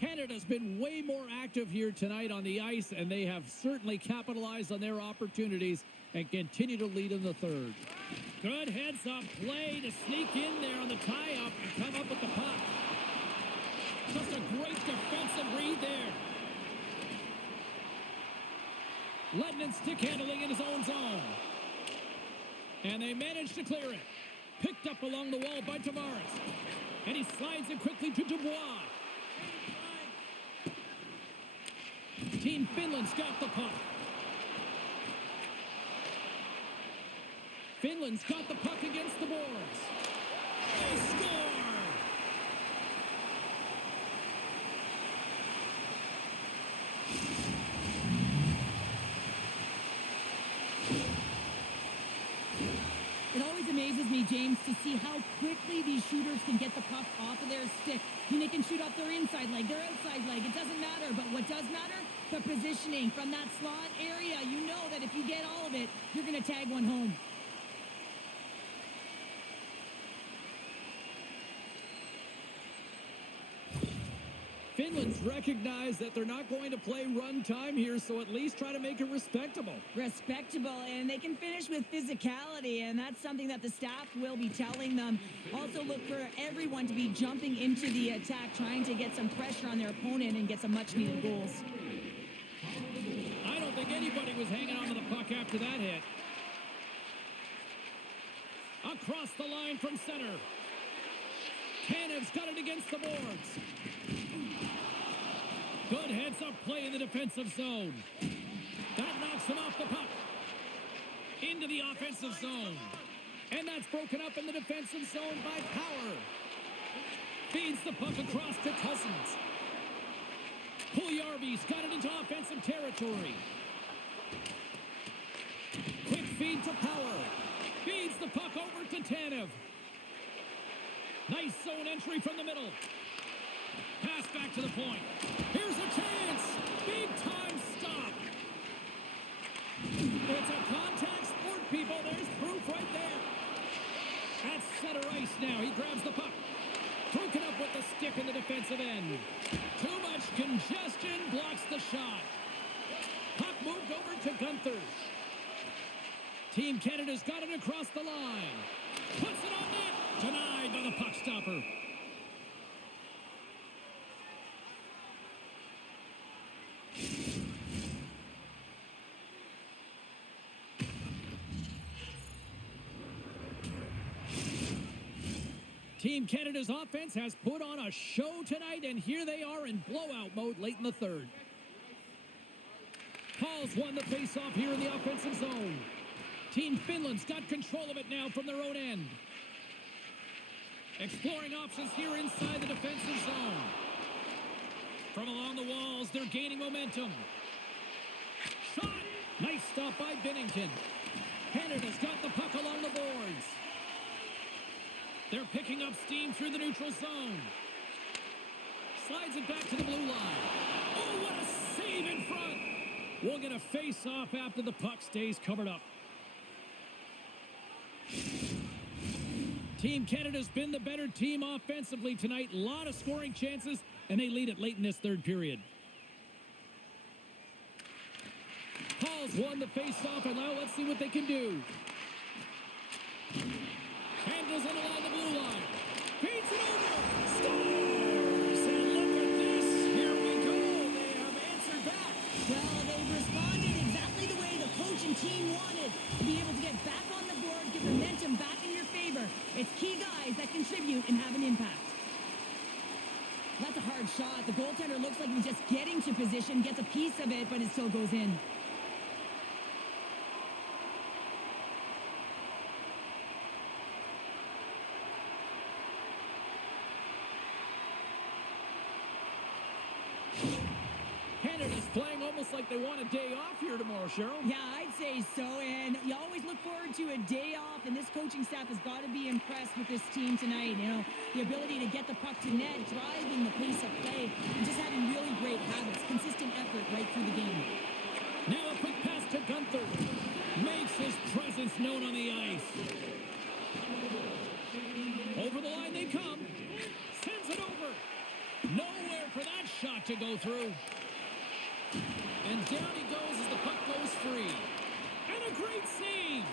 Canada's been way more active here tonight on the ice, and they have certainly capitalized on their opportunities and continue to lead in the third. Good heads-up play to sneak in there on the tie-up and come up with the puck. Just a great defensive read there. Ledman stick handling in his own zone. And they managed to clear it. Picked up along the wall by Tavares. And he slides it quickly to Dubois. Team Finland's got the puck. Finland's got the puck against the boards. They score! It always amazes me, James, to see how quickly these shooters can get the puck off of their stick. I mean, they can shoot off their inside leg, their outside leg. It doesn't matter. But what does matter? The positioning from that slot area. You know that if you get all of it, you're going to tag one home. Finland's recognized that they're not going to play run time here, so at least try to make it respectable. Respectable, and they can finish with physicality, and that's something that the staff will be telling them. Also look for everyone to be jumping into the attack, trying to get some pressure on their opponent and get some much-needed goals. I don't think anybody was hanging on to the puck after that hit. Across the line from center. Tanev's got it against the boards. Good heads-up play in the defensive zone. That knocks him off the puck. Into the offensive zone. And that's broken up in the defensive zone by Power. Feeds the puck across to Cousins. Puljujärvi's got it into offensive territory. Quick feed to Power. Feeds the puck over to Tanev. Nice zone entry from the middle. Pass back to the point. Here's a chance. Big time stop. It's a contact sport, people. There's proof right there. At center ice now. He grabs the puck. Broken up with the stick in the defensive end. Too much congestion. Blocks the shot. Puck moved over to Gunther. Team Canada's got it across the line. Puts it on net. Denied by the puck stopper. Team Canada's offense has put on a show tonight, and here they are in blowout mode late in the third. Paul's won the faceoff here in the offensive zone. Team Finland's got control of it now from their own end. Exploring options here inside the defensive zone. From along the walls, they're gaining momentum. Shot! Nice stop by Binnington. Canada's got the puck along the boards. They're picking up steam through the neutral zone. Slides it back to the blue line. Oh, what a save in front! We'll get a face-off after the puck stays covered up. Team Canada's been the better team offensively tonight. A lot of scoring chances, and they lead it late in this third period. Paul's won the face-off, and now let's see what they can do. Handles it along the blue line. Beats it over. Scores! And look at this. Here we go. They have answered back. Well, they've responded exactly the way the coach and team wanted. To be able to get back on the board, get momentum back in your favor. It's key guys that contribute and have an impact. That's a hard shot. The goaltender looks like he's just getting to position, gets a piece of it, but it still goes in. Canada's playing almost like they want a day off here tomorrow, Cheryl. Yeah, I'd say so, and you always look forward to a day off, and this coaching staff has got to be impressed with this team tonight. You know, the ability to get the puck to net, driving the pace of play, and just having really great habits, consistent effort right through the game. Now a quick pass to Gunther. Makes his presence known on the ice. Over the line they come. Sends it over. Nowhere for that shot to go through. And down he goes as the puck goes free. And a great save.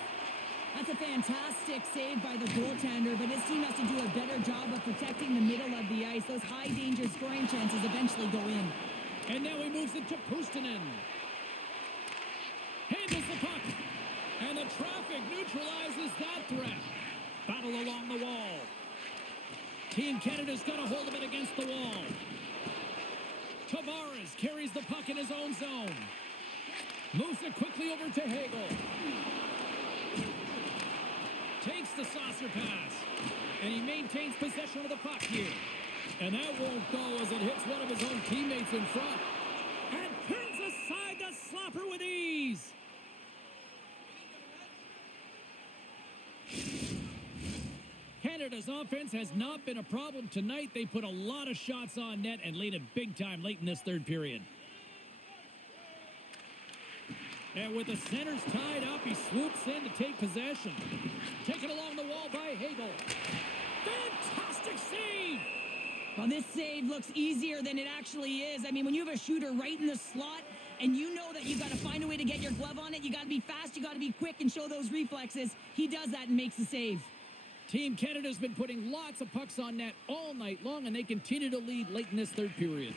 That's a fantastic save by the goaltender, but his team has to do a better job of protecting the middle of the ice. Those high-danger scoring chances eventually go in. And now he moves it to Puustinen. Handles the puck. And the traffic neutralizes that threat. Battle along the wall. Team Canada's got a hold of it against the wall. Tavares carries the puck in his own zone. Moves it quickly over to Hagel. Takes the saucer pass. And he maintains possession of the puck here. And that won't go as it hits one of his own teammates in front. And turns aside the slapper with ease. Canada's offense has not been a problem tonight. They put a lot of shots on net and laid it big time late in this third period. And with the centers tied up, he swoops in to take possession. Taken along the wall by Hagel. Fantastic save! Well, this save looks easier than it actually is. I mean, when you have a shooter right in the slot and you know that you've got to find a way to get your glove on it, you got to be fast, you got to be quick and show those reflexes. He does that and makes the save. Team Canada's been putting lots of pucks on net all night long, and they continue to lead late in this third period.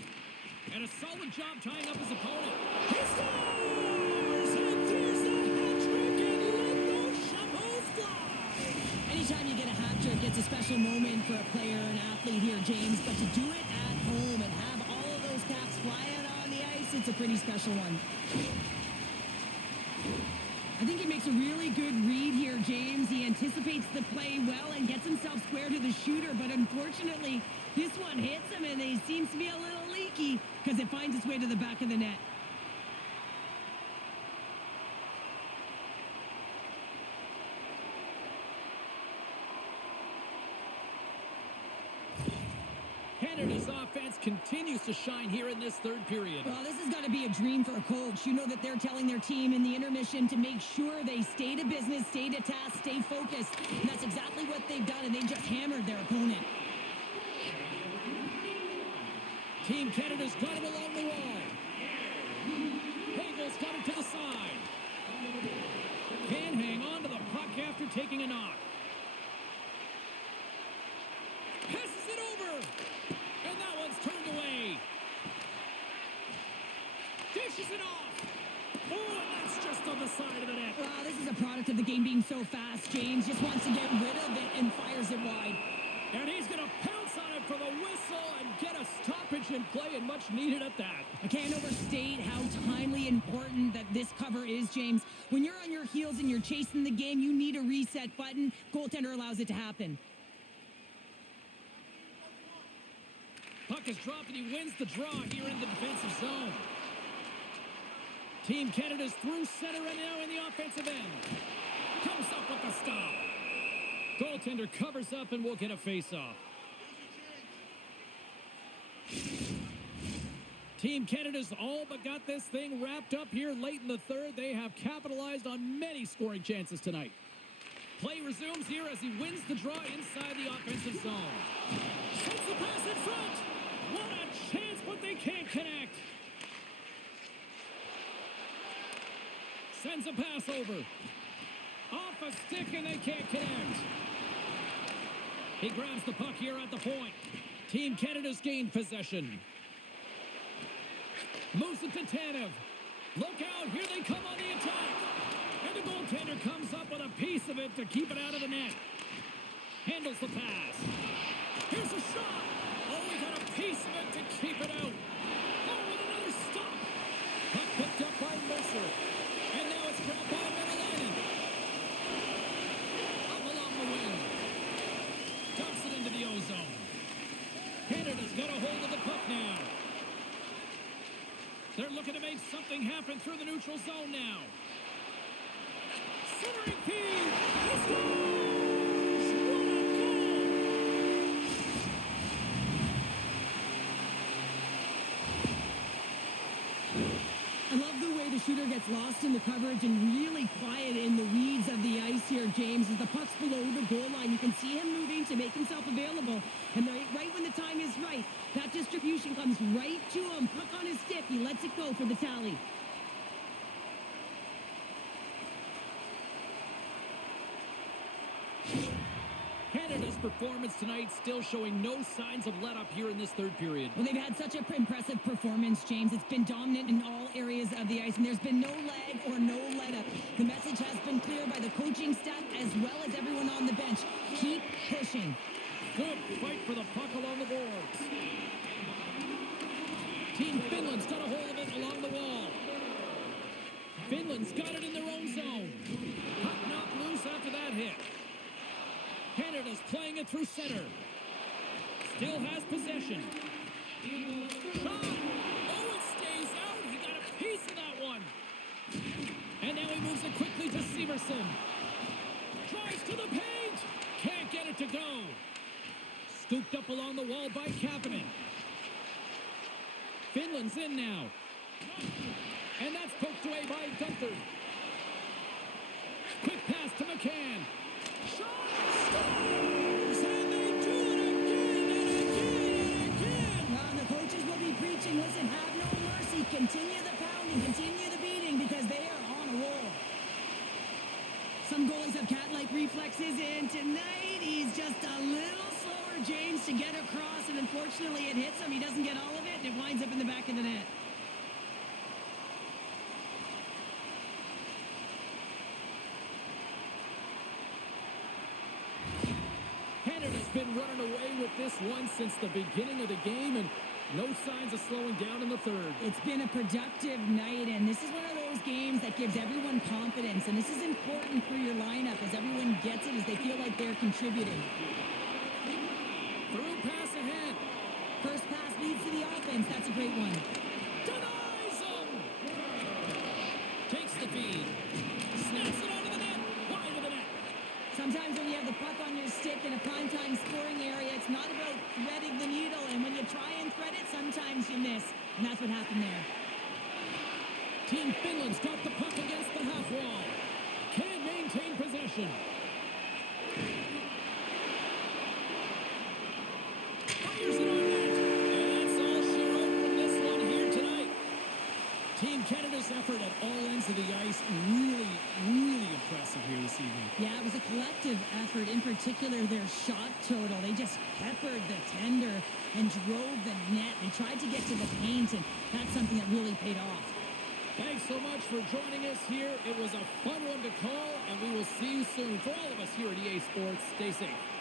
And a solid job tying up his opponent. He scores! And there's the hat trick, and let those chapeaus fly! Anytime you get a hat trick, it's a special moment for a player, an athlete here, James. But to do it at home and have all of those caps fly out on the ice, it's a pretty special one. I think he makes a really good read here, James. He anticipates the play well and gets himself square to the shooter, but unfortunately, this one hits him and he seems to be a little leaky because it finds its way to the back of the net. offense continues to shine here in this third period. Well, this has got to be a dream for a coach. You know that they're telling their team in the intermission to make sure they stay to business, stay to task, stay focused. And that's exactly what they've done, and they just hammered their opponent. Team Canada's got him along the wall. Hagel's got it to the side. Can't hang on to the puck after taking a knock. Passes it over. And that one's turned away. Dishes it off. Oh, and that's just on the side of the net. Wow, this is a product of the game being so fast. James just wants to get rid of it and fires it wide. And he's going to pounce on it for the whistle and get a stoppage in play, and much needed at that. I can't overstate how timely important that this cover is, James. When you're on your heels and you're chasing the game, you need a reset button. Goaltender allows it to happen. Puck is dropped and he wins the draw here in the defensive zone. Team Canada's through center and now in the offensive end. Comes up with the stop. Goaltender covers up and will get a face-off. Team Canada's all but got this thing wrapped up here late in the third. They have capitalized on many scoring chances tonight. Play resumes here as he wins the draw inside the offensive zone. Sends the pass in front. What a chance, but they can't connect. Sends a pass over. Off a stick and they can't connect. He grabs the puck here at the point. Team Canada's gained possession. Moves it to Tanev. Look out, here they come on the attack. And the goaltender comes up with a piece of it to keep it out of the net. Handles the pass. Here's a shot. Oh, we got a piece of it to keep it out. Oh, with another stop. Puck picked up by Mercer. And now it's grabbed by Merrilainen. Up along the wing. Dumps it into the ozone. Canada's got a hold of the puck now. They're looking to make something happen through the neutral zone now. Centering feed. He scores! What a goal! I love the way the shooter gets lost in the coverage and really quiet in the weeds of the ice here, James. As the puck's below the goal line, you can see him moving to make himself available. And right when the time is right, that distribution comes right to him. Puck on his stick. He lets it go for the tally. Canada's performance tonight still showing no signs of let up here in this third period. Well, they've had such an impressive performance, James. It's been dominant in all areas of the ice, and there's been no lag or no let-up. The message has been clear by the coaching staff as well as everyone on the bench. Keep pushing. Good fight for the puck along the boards. Team Finland's got a hold of it along the wall. Finland's got it in their own zone. Puck knocked loose after that hit. Canada's playing it through center. Still has possession. Shot! Oh, it stays out. He got a piece of that one. And now he moves it quickly to Severson. Drives to the paint. Can't get it to go. Scooped up along the wall by Kapanen. Finland's in now. And that's poked away by Gunther. Quick pass to McCann. Shot! Scores! And they do it again and again and again! Well, the coaches will be preaching, listen, have no mercy. Continue the pounding, continue the beating, because they are on a roll. Some goalies have cat-like reflexes, and tonight he's just a little slower, James, to get across, and unfortunately it hits him. He doesn't get all of it, and it winds up in the back of the net. Canada's been running away with this one since the beginning of the game, and no signs of slowing down in the third. It's been a productive night, and this is one of those games that gives everyone confidence, and this is important for your lineup as everyone gets it, as they feel like they're contributing. Through pass ahead. First pass leads to the offense. That's a great one. Denies him! Takes the feed. Snaps it out of the net. Wide of the net. Sometimes when you have the puck on your stick in a primetime scoring area, it's not about threading the needle, and when you try and thread it, sometimes you miss. And that's what happened there. Team Finland's got the puck against the half wall. Can maintain possession. Fires it on net. And that's all she wrote from this one here tonight. Team Canada's effort at all ends of the ice really, really impressive here this evening. Yeah, it was a collective effort, in particular their shot total. They just peppered the tender and drove the net. They tried to get to the paint, and that's something that really paid off. Thanks so much for joining us here. It was a fun one to call, and we will see you soon. For all of us here at EA Sports, stay safe.